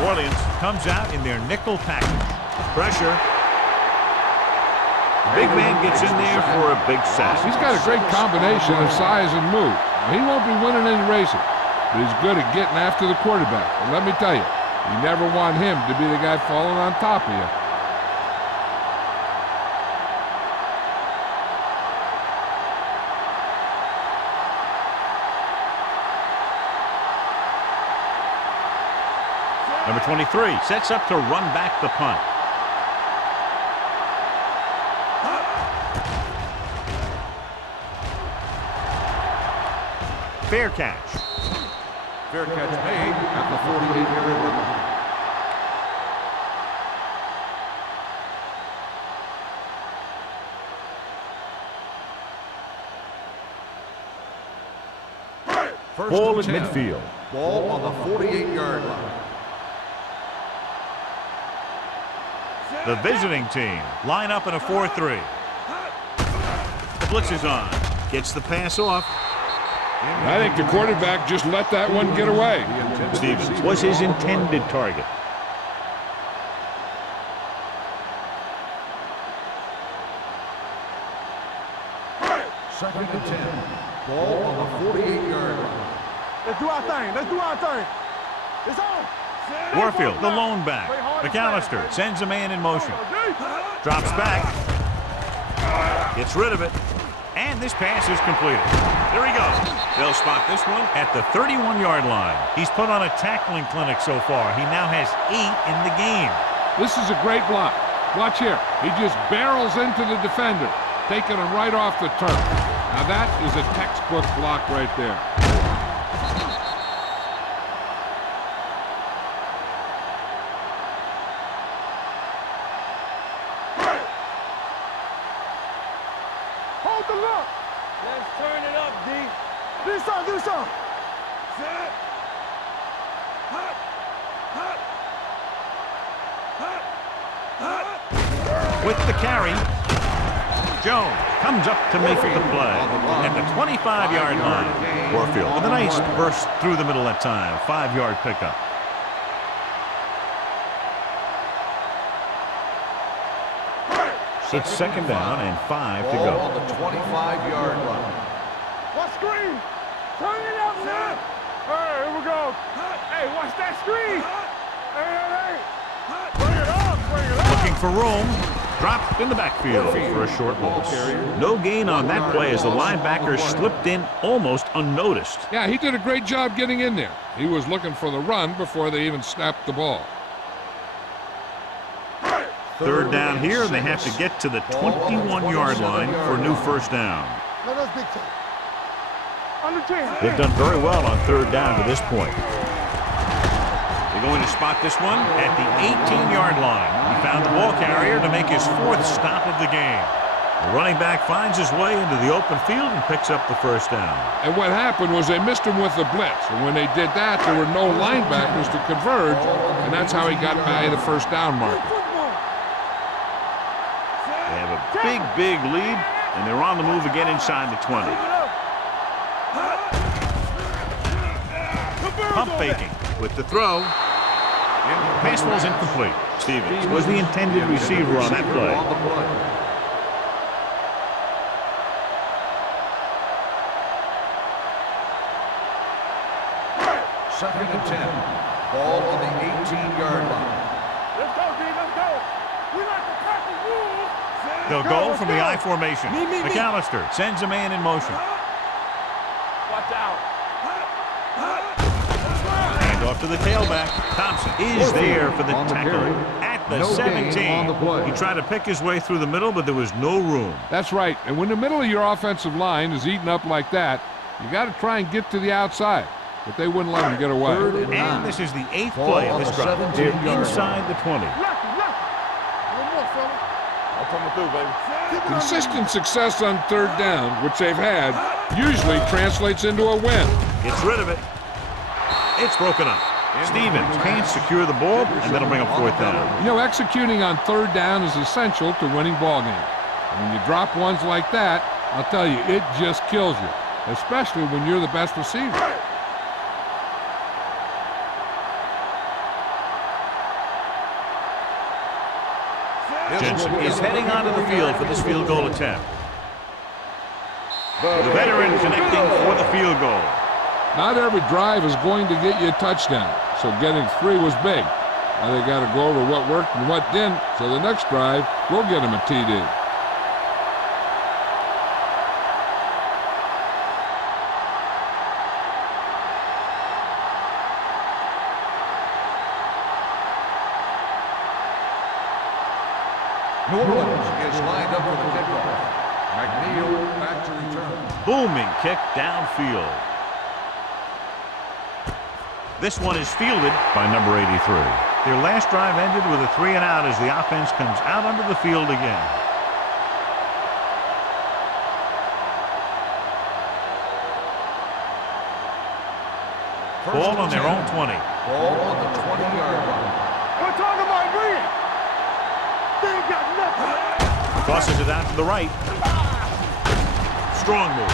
New Orleans comes out in their nickel package. Pressure. The big man gets in there for a big sack. He's got a great combination of size and move. He won't be winning any races, but he's good at getting after the quarterback. And let me tell you, you never want him to be the guy falling on top of you. Number 23 sets up to run back the punt. Fair catch. Fair catch made at the 48-yard line. Ball at midfield. Ball on the 48-yard line. The visiting team line up in a 4-3. The blitz is on. Gets the pass off. I think the quarterback just let that one get away. Stevens was his intended target. Second and 10. Ball on the 48-yard line. Let's do our thing. Let's do our thing. It's on. Warfield, the lone back. McAllister sends a man in motion. Drops back. Gets rid of it. And this pass is completed. There he goes. They'll spot this one at the 31-yard line. He's put on a tackling clinic so far. He now has 8 in the game. This is a great block. Watch here. He just barrels into the defender, taking him right off the turf. Now that is a textbook block right there. Hold the look. Let's turn it up, D. Do something. Do something. Set. Hut. Hut. Hut. Hut. With the carry, Jones comes up to make the play at the 25-yard line. Warfield with a nice burst through the middle that time. 5-yard pickup. It's second down and 5 to go. Ball on the 25-yard line. Watch screen. Turn it up, man. Hey, here we go. Hey, watch that screen. Hey. Bring it up. Bring it up. Looking for room. Dropped in the backfield for a short loss. No gain on that play as the linebacker slipped in almost unnoticed. Yeah, he did a great job getting in there. He was looking for the run before they even snapped the ball. Third down here, and they have to get to the 21-yard line for a new first down. No, that's big time. Under 10. They've done very well on third down to this point. They're going to spot this one at the 18-yard line. He found the ball carrier to make his 4th stop of the game. The running back finds his way into the open field and picks up the first down. And what happened was they missed him with the blitz. And when they did that, there were no linebackers to converge, and that's how he got by the first down marker. They have a big, big lead, and they're on the move again inside the 20. Pump faking with the throw. Pass ball's incomplete. Stevens was the intended receiver on that play. Second and 10. Ball on the 18-yard line. Let's go, D. Let's go. We like to practice rules. They'll go from the I formation. Me. McAllister sends a man in motion. Watch out. And off to the tailback. Thompson is there for the tackle at the 17. He tried to pick his way through the middle, but there was no room. That's right. And when the middle of your offensive line is eaten up like that, you got to try and get to the outside. But they wouldn't let him get away. And this is the 8th play of this drive. They're inside the 20. One more, fella. I'm coming through, baby. Consistent success on third down, which they've had, usually translates into a win. Gets rid of it. It's broken up. Stevens can't secure the ball, and that'll bring up 4th down. You know, executing on third down is essential to winning ball games. And when you drop ones like that, I'll tell you, it just kills you, especially when you're the best receiver. Jensen is heading onto the field for this field goal attempt. The veteran connecting for the field goal. Not every drive is going to get you a touchdown, so getting 3 was big. Now they got to go over what worked and what didn't, so the next drive will get him a TD. New Orleans is lined up for the kickoff. McNeil back to return. Booming kick downfield. This one is fielded by number 83. Their last drive ended with a 3-and-out as the offense comes out onto the field again. Ball on their own 20. Ball on the 20-yard line. We're talking about green. They ain't got nothing. Crosses it out to the right. Strong move.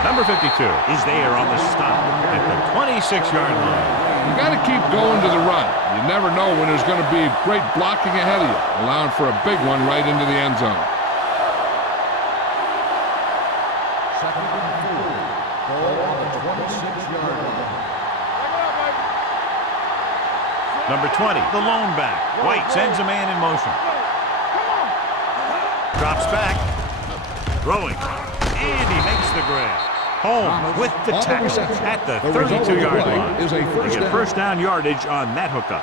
Number 52 is there on the stop at the 26-yard line. You got to keep going to the run. You never know when there's going to be great blocking ahead of you, allowing for a big one right into the end zone. Second and 4. Ball on the 26-yard line. Number 20, the lone back. White sends a man in motion. Drops back. Throwing. And he makes the grab. Home with the tackle at the 32-yard line. They get first down yardage on that hookup.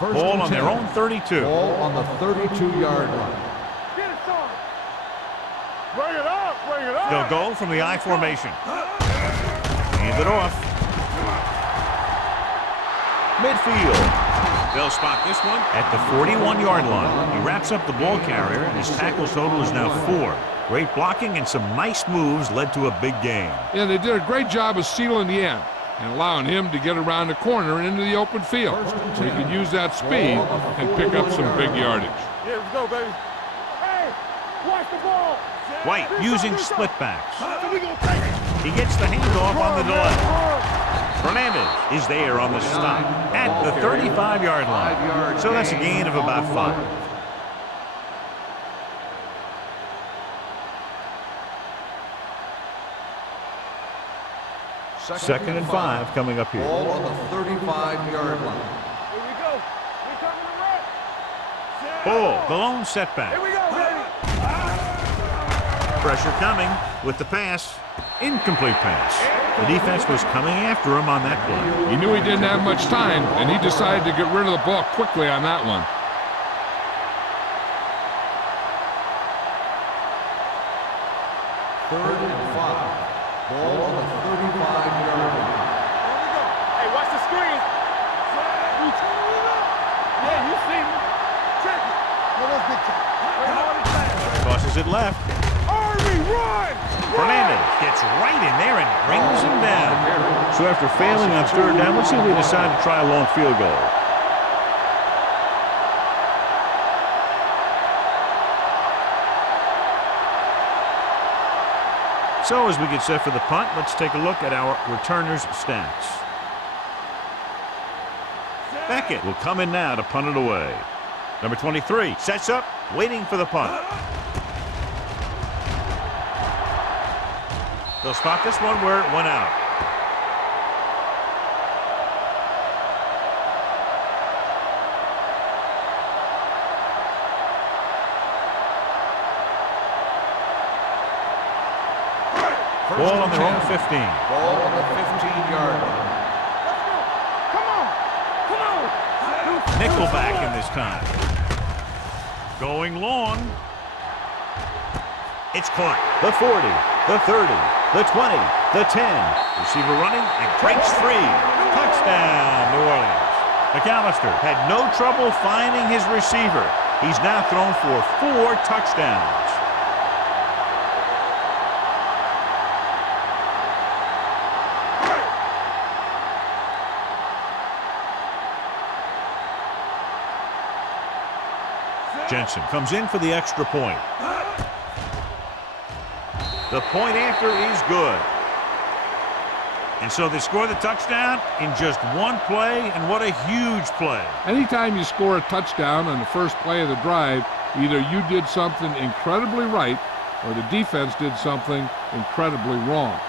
Ball on their own 32. Ball on the 32-yard line. Get it, son. Bring it up. Bring it up. They'll go from the I formation. Hand it off. Midfield. They'll spot this one at the 41-yard line. He wraps up the ball carrier, and his tackle total is now 4. Great blocking and some nice moves led to a big gain. Yeah, they did a great job of sealing the end and allowing him to get around the corner and into the open field so he could use that speed and pick up some big yardage. Yeah, let's go, baby. Hey, watch the ball. White using split backs. We gonna take it. He gets the handoff on the delay. Fernandez is there on the stop at the 35-yard line. So that's a gain of about 5. Second and 5 coming up here. Ball on the 35-yard line. Here we go. We're coming to run. Oh, the lone setback. Here we go, baby. Pressure coming with the pass. Incomplete pass. The defense was coming after him on that play. He knew he didn't have much time, and he decided to get rid of the ball quickly on that one. Ball on the 35-yard line. Hey, watch the screen. Yeah, you see me. Check it. No, that's big check. Tosses it left. Army, run! Fernandez gets right in there and brings him down. So after failing on third down, let's see if they decide to try a long field goal. So as we get set for the punt, let's take a look at our returners' stats. Beckett will come in now to punt it away. Number 23 sets up, waiting for the punt. They'll spot this one where it went out. Ball on their own 15. Ball on the 15-yard line. Nickelback in this time. Going long. It's caught. The 40, the 30, the 20, the 10. Receiver running and breaks free. Touchdown, New Orleans. McAllister had no trouble finding his receiver. He's now thrown for 4 touchdowns. Jensen comes in for the extra point. The point after is good. And so they score the touchdown in just one play, and what a huge play. Anytime you score a touchdown on the first play of the drive, either you did something incredibly right or the defense did something incredibly wrong.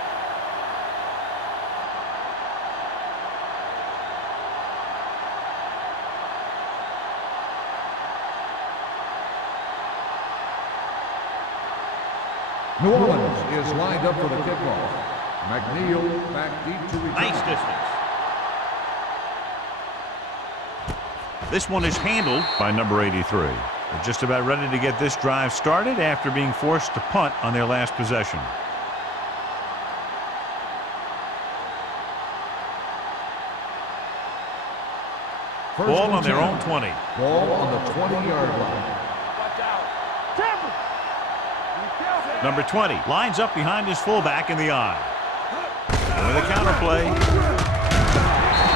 New Orleans is lined up for the kickoff. McNeil back deep to return. Nice distance. This one is handled by number 83. They're just about ready to get this drive started after being forced to punt on their last possession. Ball on their own 20. Ball on the 20-yard line. Number 20 lines up behind his fullback in the eye. And with a counter play,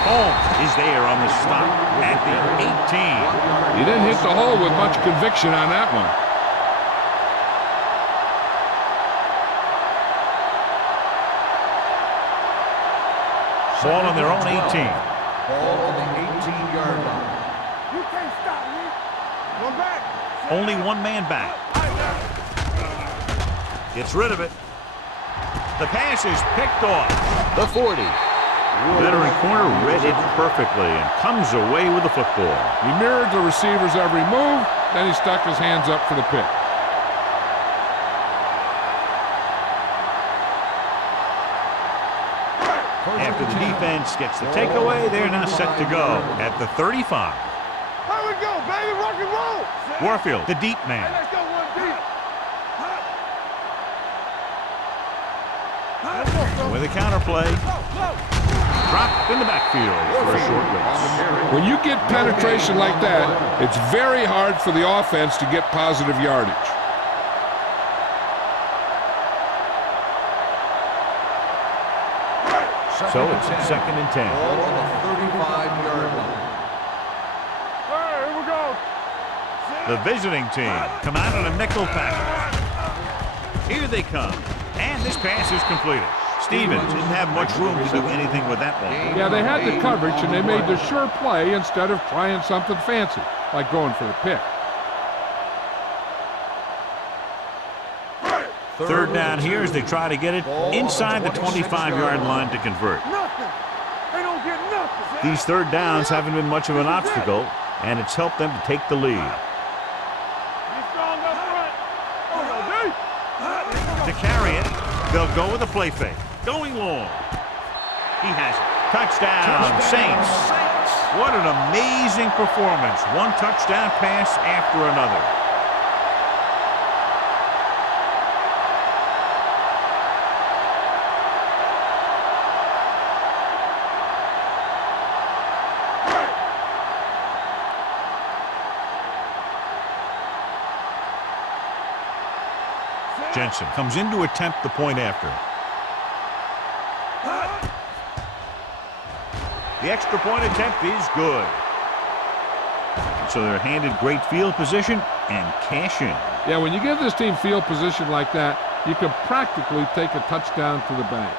Holmes is there on the stop at the 18. He didn't hit the hole with much conviction on that one. Ball on their own 18. Ball on the 18-yard line. You can't stop me. Go back. Only one man back. Gets rid of it. The pass is picked off. The 40. Veteran corner read it perfectly and comes away with the football. He mirrored the receiver's every move, then he stuck his hands up for the pick. After the defense gets the takeaway, they're now set to go at the 35. Here we go, baby. Rock and roll. Warfield, the deep man. Hey, let's go one deep. With a counter play. Dropped in the backfield for a short waste. When you get penetration like that, it's very hard for the offense to get positive yardage. So it's 2nd and 10. Ball on the 35-yard line. All right, here we go. The visiting team come out on a nickel package. Here they come. And this pass is completed. Stevens didn't have much room to do anything with that one. Yeah, they had the coverage and they made the sure play instead of trying something fancy, like going for the pick. Third down here as they try to get it inside the 25-yard line to convert. Nothing. They don't get nothing. These third downs haven't been much of an obstacle, and it's helped them to take the lead. You strong up front. To carry it, they'll go with a play fake. Going long. He has it. Touchdown, Saints. What an amazing performance. One touchdown pass after another. Jensen comes in to attempt the point after. The extra point attempt is good. So they're handed great field position and cash in. Yeah, when you give this team field position like that, you can practically take a touchdown to the bank.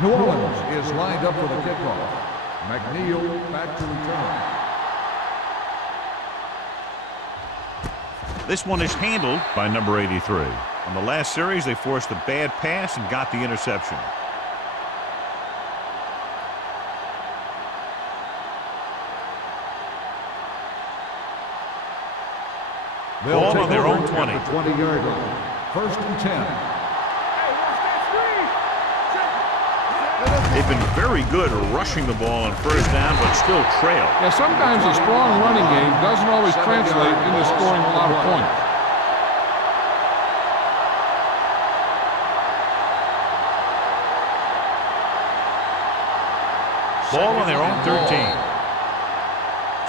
New Orleans is lined up for the kickoff. McNeil back to return. This one is handled by number 83. On the last series, they forced a bad pass and got the interception. Ball on their own 20. 20-yard line. 1st and 10. They've been very good rushing the ball on first down, but still trail. Yeah, sometimes a strong running game doesn't always translate into scoring a lot of points. Ball on their own 13.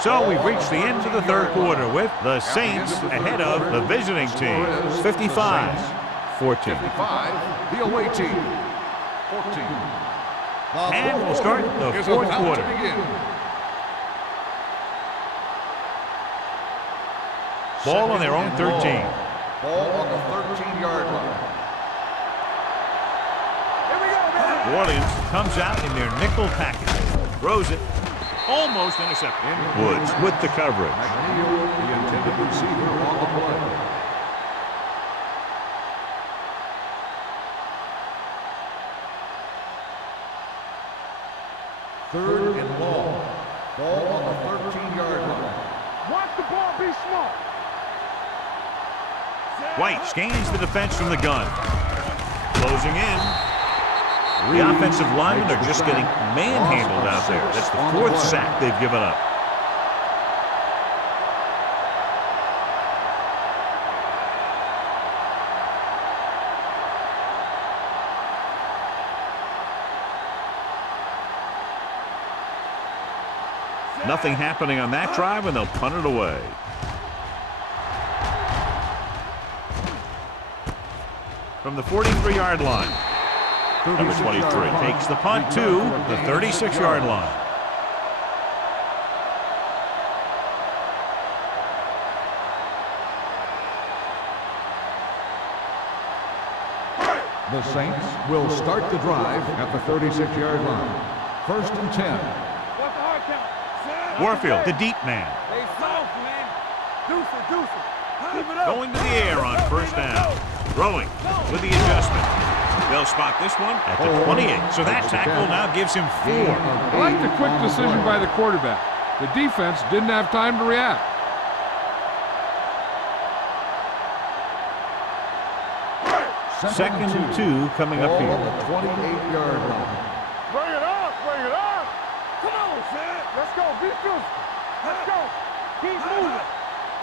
So we've reached the end of the third quarter with the Saints ahead of the visiting team, 55-14. 55, the away team, 14. And we'll start the fourth quarter. Ball on their own 13. Ball on the 13-yard line. New Orleans comes out in their nickel package. Throws it. Almost intercepted. Woods with the coverage. McNeil, the intended receiver, on the play. Third and long. Ball on the 13-yard line. Watch the ball, be smart. White scans the defense from the gun. Closing in. The offensive linemen are just getting manhandled out there. That's the 4th sack they've given up. Nothing happening on that drive, and they'll punt it away. From the 43-yard line, number 23 takes the punt to the 36-yard line. The Saints will start the drive at the 36-yard line. 1st and 10. What's the hard count? Warfield, the deep man. They soft, man. Deuce it. Keep it up. Going to the air on first down. Throwing with the adjustment. They'll spot this one at the 28. So that tackle now gives him 4. I like the quick decision by the quarterback. The defense didn't have time to react. Second and 2 coming up Ball here. on the 28-yard line. Bring it up. Come on, Sam. Let's go. Be good. Let's go. Keep moving.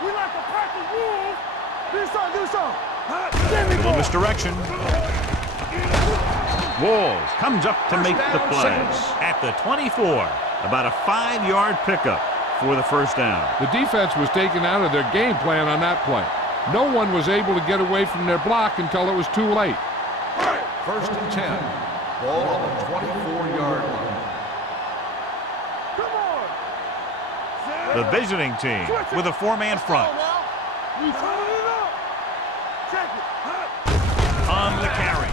We like to practice rules. Do something. Little misdirection. Walls comes up to make the play at the 24. About a 5-yard pickup for the first down. The defense was taken out of their game plan on that play. No one was able to get away from their block until it was too late. 1st and 10. Ball on the 24-yard line. Come on. The visiting team with a 4-man front. You turn it up. Check it. On the carry.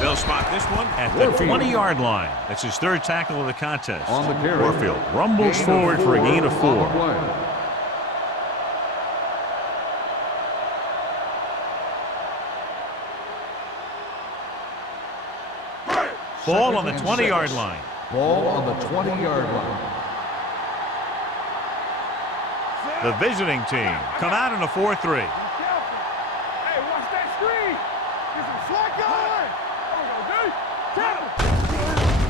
They'll spot this one at the 20-yard line. That's his 3rd tackle of the contest. On the carry. Warfield rumbles forward for a gain of 4. Ball on the 20-yard line. Ball on the 20-yard line. The visiting team come out in a 4-3. Be careful. Hey, watch that screen. Get some slack on. There we go, dude. Tackle.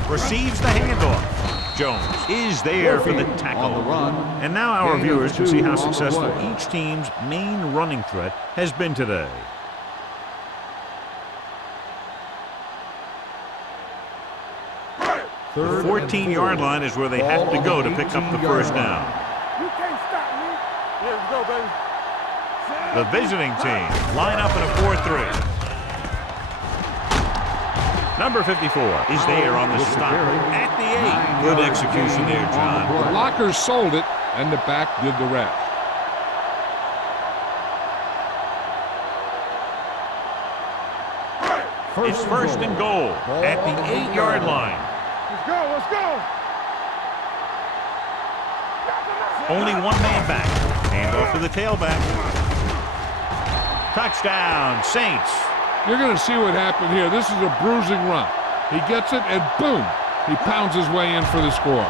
receives the handoff. Jones is there for the tackle. On the run. And now our viewers can see how successful each team's main running threat has been today. The 14-yard line is where they have to go to pick up the first down. You can't stop me. Yeah, let's go, baby. The visiting team line up in a 4-3. Number 54 is there on the stop at the 8. Good execution there, John. The blockers sold it, and the back did the rest. It's first and goal at the 8-yard line. Let's go, let's go. Only one man back. Handoff to the tailback. Touchdown, Saints. You're going to see what happened here. This is a bruising run. He gets it, and boom, he pounds his way in for the score.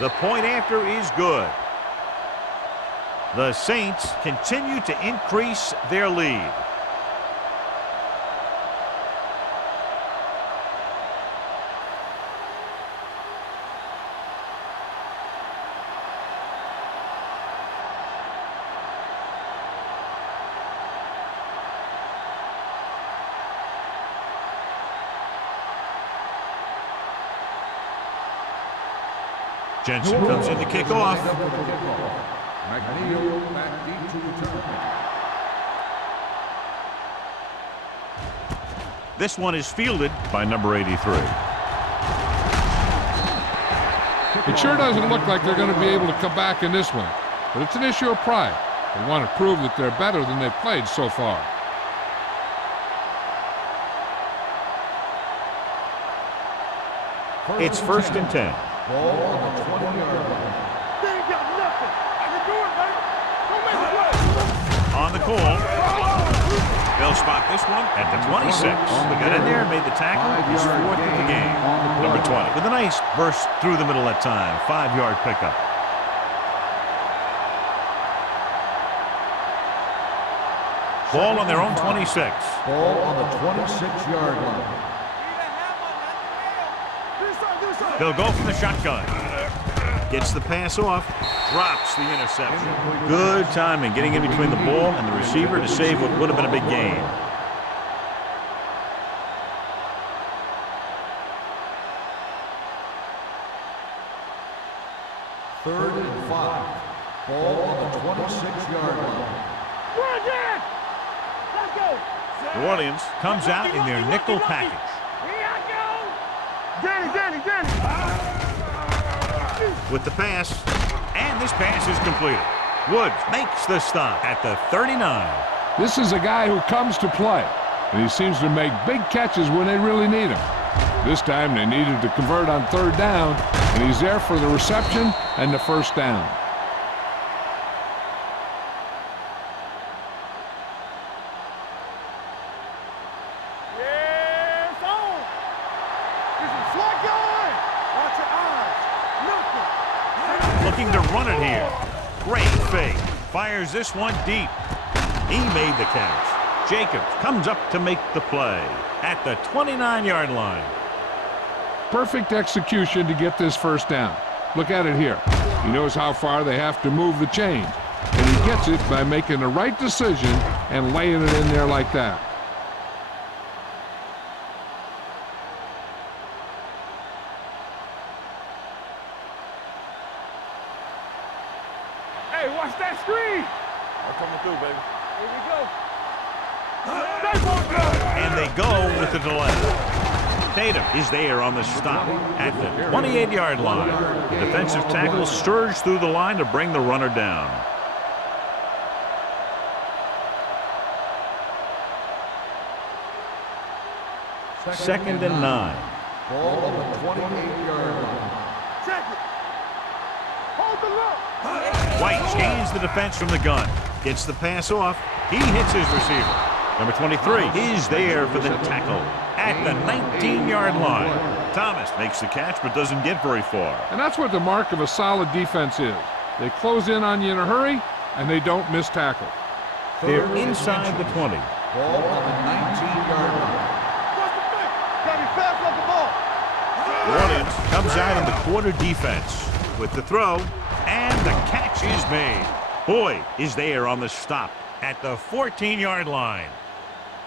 The point after is good. The Saints continue to increase their lead. Jensen comes in to kick off. McNeil back deep to return. This one is fielded by number 83. It sure doesn't look like they're going to be able to come back in this one, but it's an issue of pride. They want to prove that they're better than they've played so far. It's first and 10. Ball on the 20-yard line. They ain't got nothing. I can do it, baby. Don't make it play. On the call. They'll spot this one at the 26. They got in there and made the tackle. He's fourth in the game. Number 20. With a nice burst through the middle that time. 5-yard pickup. Ball on their own 26. Ball on the 26-yard line. They'll go from the shotgun. Gets the pass off. Drops the interception. Good timing getting in between the ball and the receiver to save what would have been a big gain. Third and 5. Ball on the 26-yard line. Run, Dan. Let's go. New Orleans comes out in their nickel package. Here I go. Danny. With the pass, and this pass is completed. Woods makes the stop at the 39. This is a guy who comes to play, and he seems to make big catches when they really need him. This time they needed to convert on third down, and he's there for the reception and the first down. Yes, on. There's a slot going. Watch your eyes. Nothing. Looking to run it here. Great fake. Fires this one deep. He made the catch. Jacobs comes up to make the play at the 29-yard line. Perfect execution to get this first down. Look at it here. He knows how far they have to move the chains, and he gets it by making the right decision and laying it in there like that. Hey, watch that screen. I'm coming through, baby. Here we go. They won't go. And they go with the delay. Tatum is there on the stop at the 28-yard line. The defensive tackle surged through the line to bring the runner down. 2nd and 9. Ball on the 28-yard line. Check it. Hold the look. White scans the defense from the gun. Gets the pass off. He hits his receiver. Number 23 is there for the tackle at the 19-yard line. Thomas makes the catch but doesn't get very far. And that's what the mark of a solid defense is. They close in on you in a hurry, and they don't miss tackle. They're inside the 20. Ball on the 19-yard line. What's the thing? Gotta be fast off the ball. New Orleans comes out in the quarter defense with the throw, and the catch is made. Boyd is there on the stop at the 14-yard line.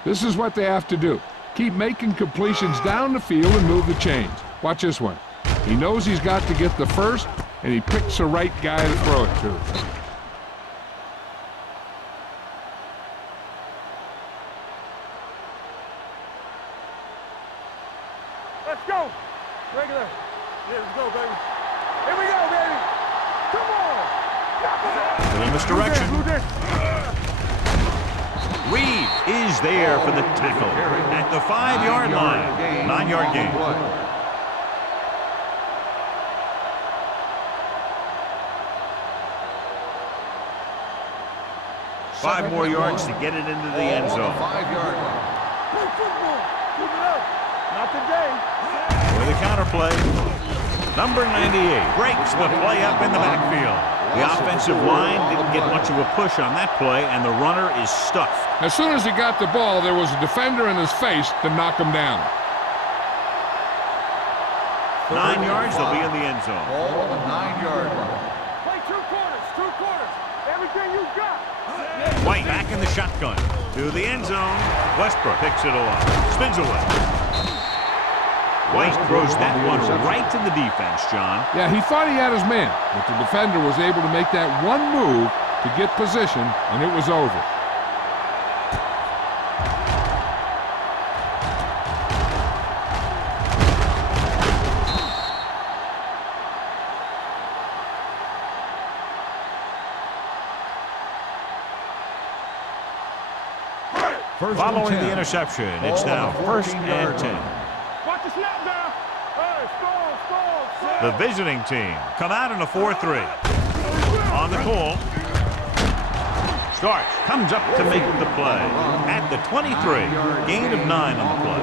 This is what they have to do. Keep making completions down the field and move the chains. Watch this one. He knows he's got to get the first, and he picks the right guy to throw it to. Let's go. Regular. Yeah, let's go, baby. Here we go, baby. Come on. Little misdirection. Who this? Reed is there for the tackle at the 5-yard line. 9-yard gain. Five more yards to get it into the end zone. 5-yard line. Play football. Keep it up. Not today. With a counter play, number 98 breaks the play up in the backfield. The offensive line didn't get much of a push on that play, and the runner is stuffed. As soon as he got the ball, there was a defender in his face to knock him down. 9 yards, they'll be in the end zone. Ball on the 9-yard line. Play two quarters. Everything you got. White back in the shotgun to the end zone. Westbrook picks it off, spins away. White throws that one right to the defense, John. Yeah, he thought he had his man, but the defender was able to make that one move to get position, and it was over. Following the interception, it's now 1st and 10. Watch the snap down. Hey, score. The visiting team come out in a 4-3. On the call. Starks comes up to make the play at the 23. Gain of 9 on the play.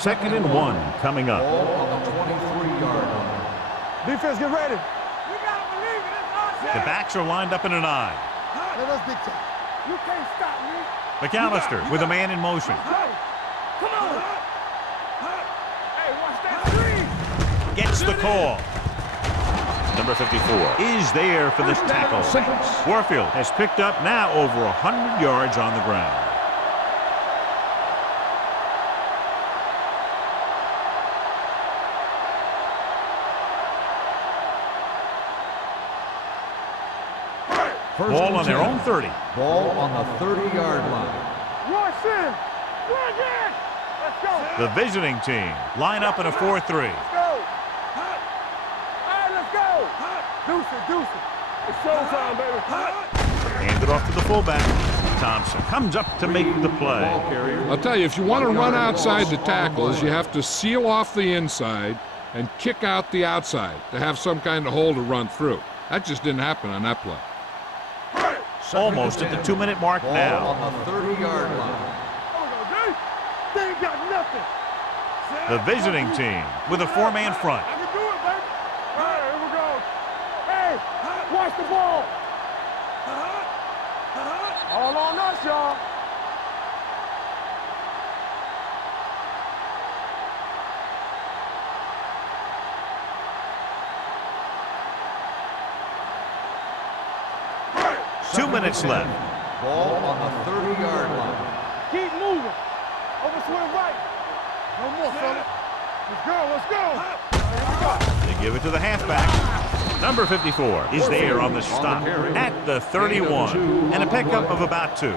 Second and 1 coming up. Ball on the 23-yard line. Defense, get ready. You gotta believe it. It's The awesome. backs are lined up in an I. Let us big time. You can't stop me. McAllister with a man in motion. Hey, come on. Hey, watch that screen. Gets the call. Number 54 is there for this tackle. Warfield has picked up now over 100 yards on the ground. Ball on their own 30. Ball on the 30-yard line. Rush in. Run in. Let's go. The visiting team line up in a 4-3. Let's go. All right, let's go. Deuce it. It's showtime, baby. Hand it off to the fullback. Thompson comes up to make the play. I'll tell you, if you want to run outside the tackles, you have to seal off the inside and kick out the outside to have some kind of hole to run through. That just didn't happen on that play. Almost at the 2-minute mark Ball now. on the 30-yard line. Hold on, D. They ain't got nothing. The visiting team with a 4-man front. I can do it, baby. All right, here we go. Hey, watch the ball. All on us, y'all. Two minutes left. Ball on the 30-yard line. Keep moving. Over swing right. No more, fella. Let's go. They give it to the halfback. Number 54 is there on the stop at the 31. And a pickup of about 2.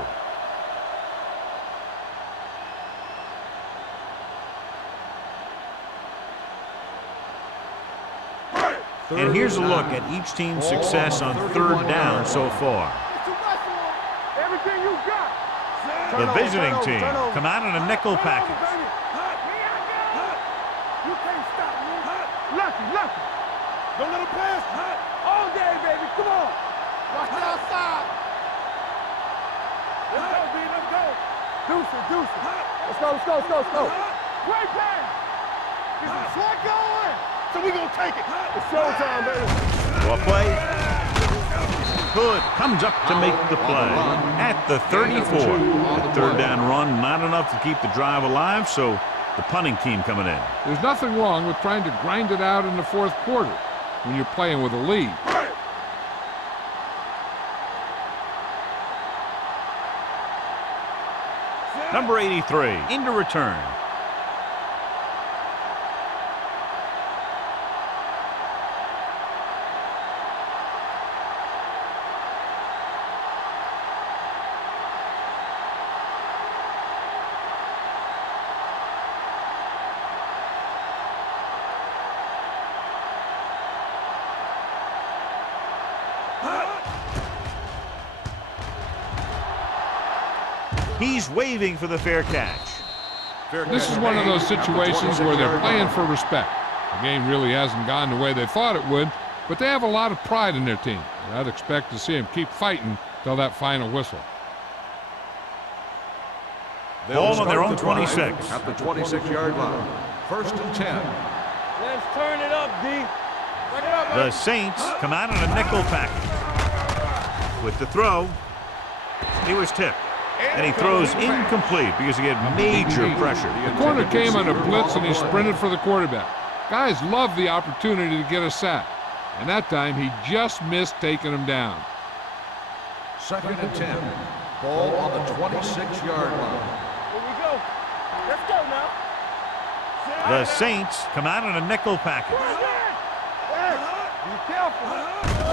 And here's a look at each team's success on third down so far. Everything you got. The visiting team come out in a nickel package. You can't stop me. Lucky. Don't let him pass. All day, baby. Come on. Watch the outside. Let's go, B. Let's go. Deuce it. Let's go. Great pass. Get going. So we gonna take it. It's showtime, baby. Well play. Hood comes up to make the play at the 34. The third down run, not enough to keep the drive alive, so the punting team coming in. There's nothing wrong with trying to grind it out in the fourth quarter when you're playing with a lead. Number 83, into return. He's waving for the fair catch. This is one of those situations where they're playing for respect. The game really hasn't gone the way they thought it would, but they have a lot of pride in their team. And I'd expect to see them keep fighting till that final whistle. Ball on their own 26. At the 26-yard line. 1st and 10. Let's turn it up, D. The Saints come out in a nickel package. With the throw, he was tipped. And he throws incomplete because he had major pressure. The corner came on a blitz and he sprinted for the quarterback. Guys love the opportunity to get a sack. And that time he just missed taking him down. 2nd and 10. Ball on the 26-yard line. Here we go. Let's go now. The Saints come out in a nickel package. Be careful.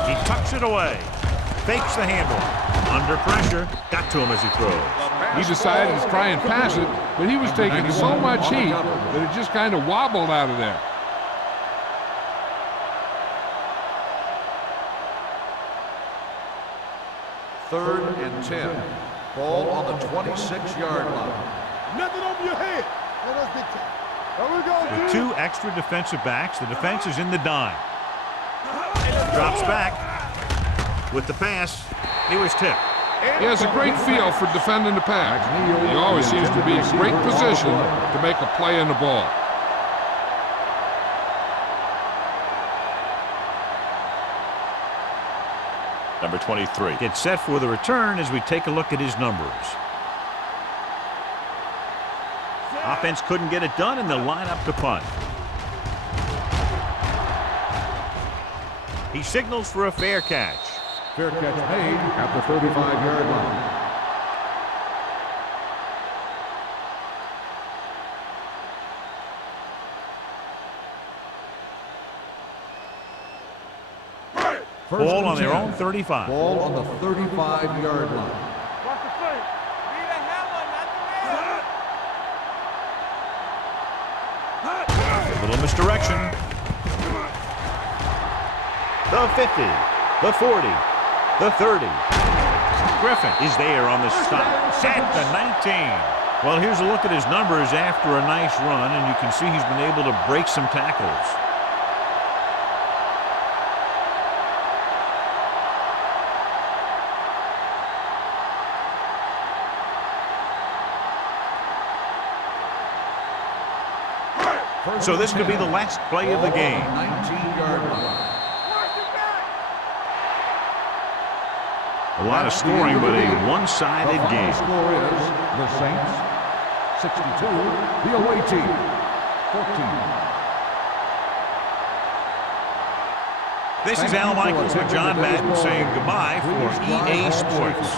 He tucks it away. Fakes the handle. Under pressure. Got to him as he throws. He decided to try and pass it, but he was taking so much heat that it just kind of wobbled out of there. Third and 10. Ball on the 26-yard line. Nothing over your head. Here we go, With two extra defensive backs, the defense is in the dime. Drops back. With the pass, he was tipped. He has a great feel for defending the pass. He always seems to be in great position to make a play on the ball. Number 23 gets set for the return as we take a look at his numbers. Offense couldn't get it done, and they'll line up to punt. He signals for a fair catch. Fair catch made at the 35-yard line. Ball on their own 35. Ball on the 35-yard line. Watch the play. Be the hammer, not the nail. A little misdirection. The 50, the 40, the 30. Griffin is there on the stop at the 19. Well, here's a look at his numbers after a nice run, and you can see he's been able to break some tackles. So this could be the last play of the game. 19-yard line. A lot of scoring, but a one-sided The game. score is the Saints 62, the away team 14. This is Al Michaels with John Madden saying goodbye for EA Sports.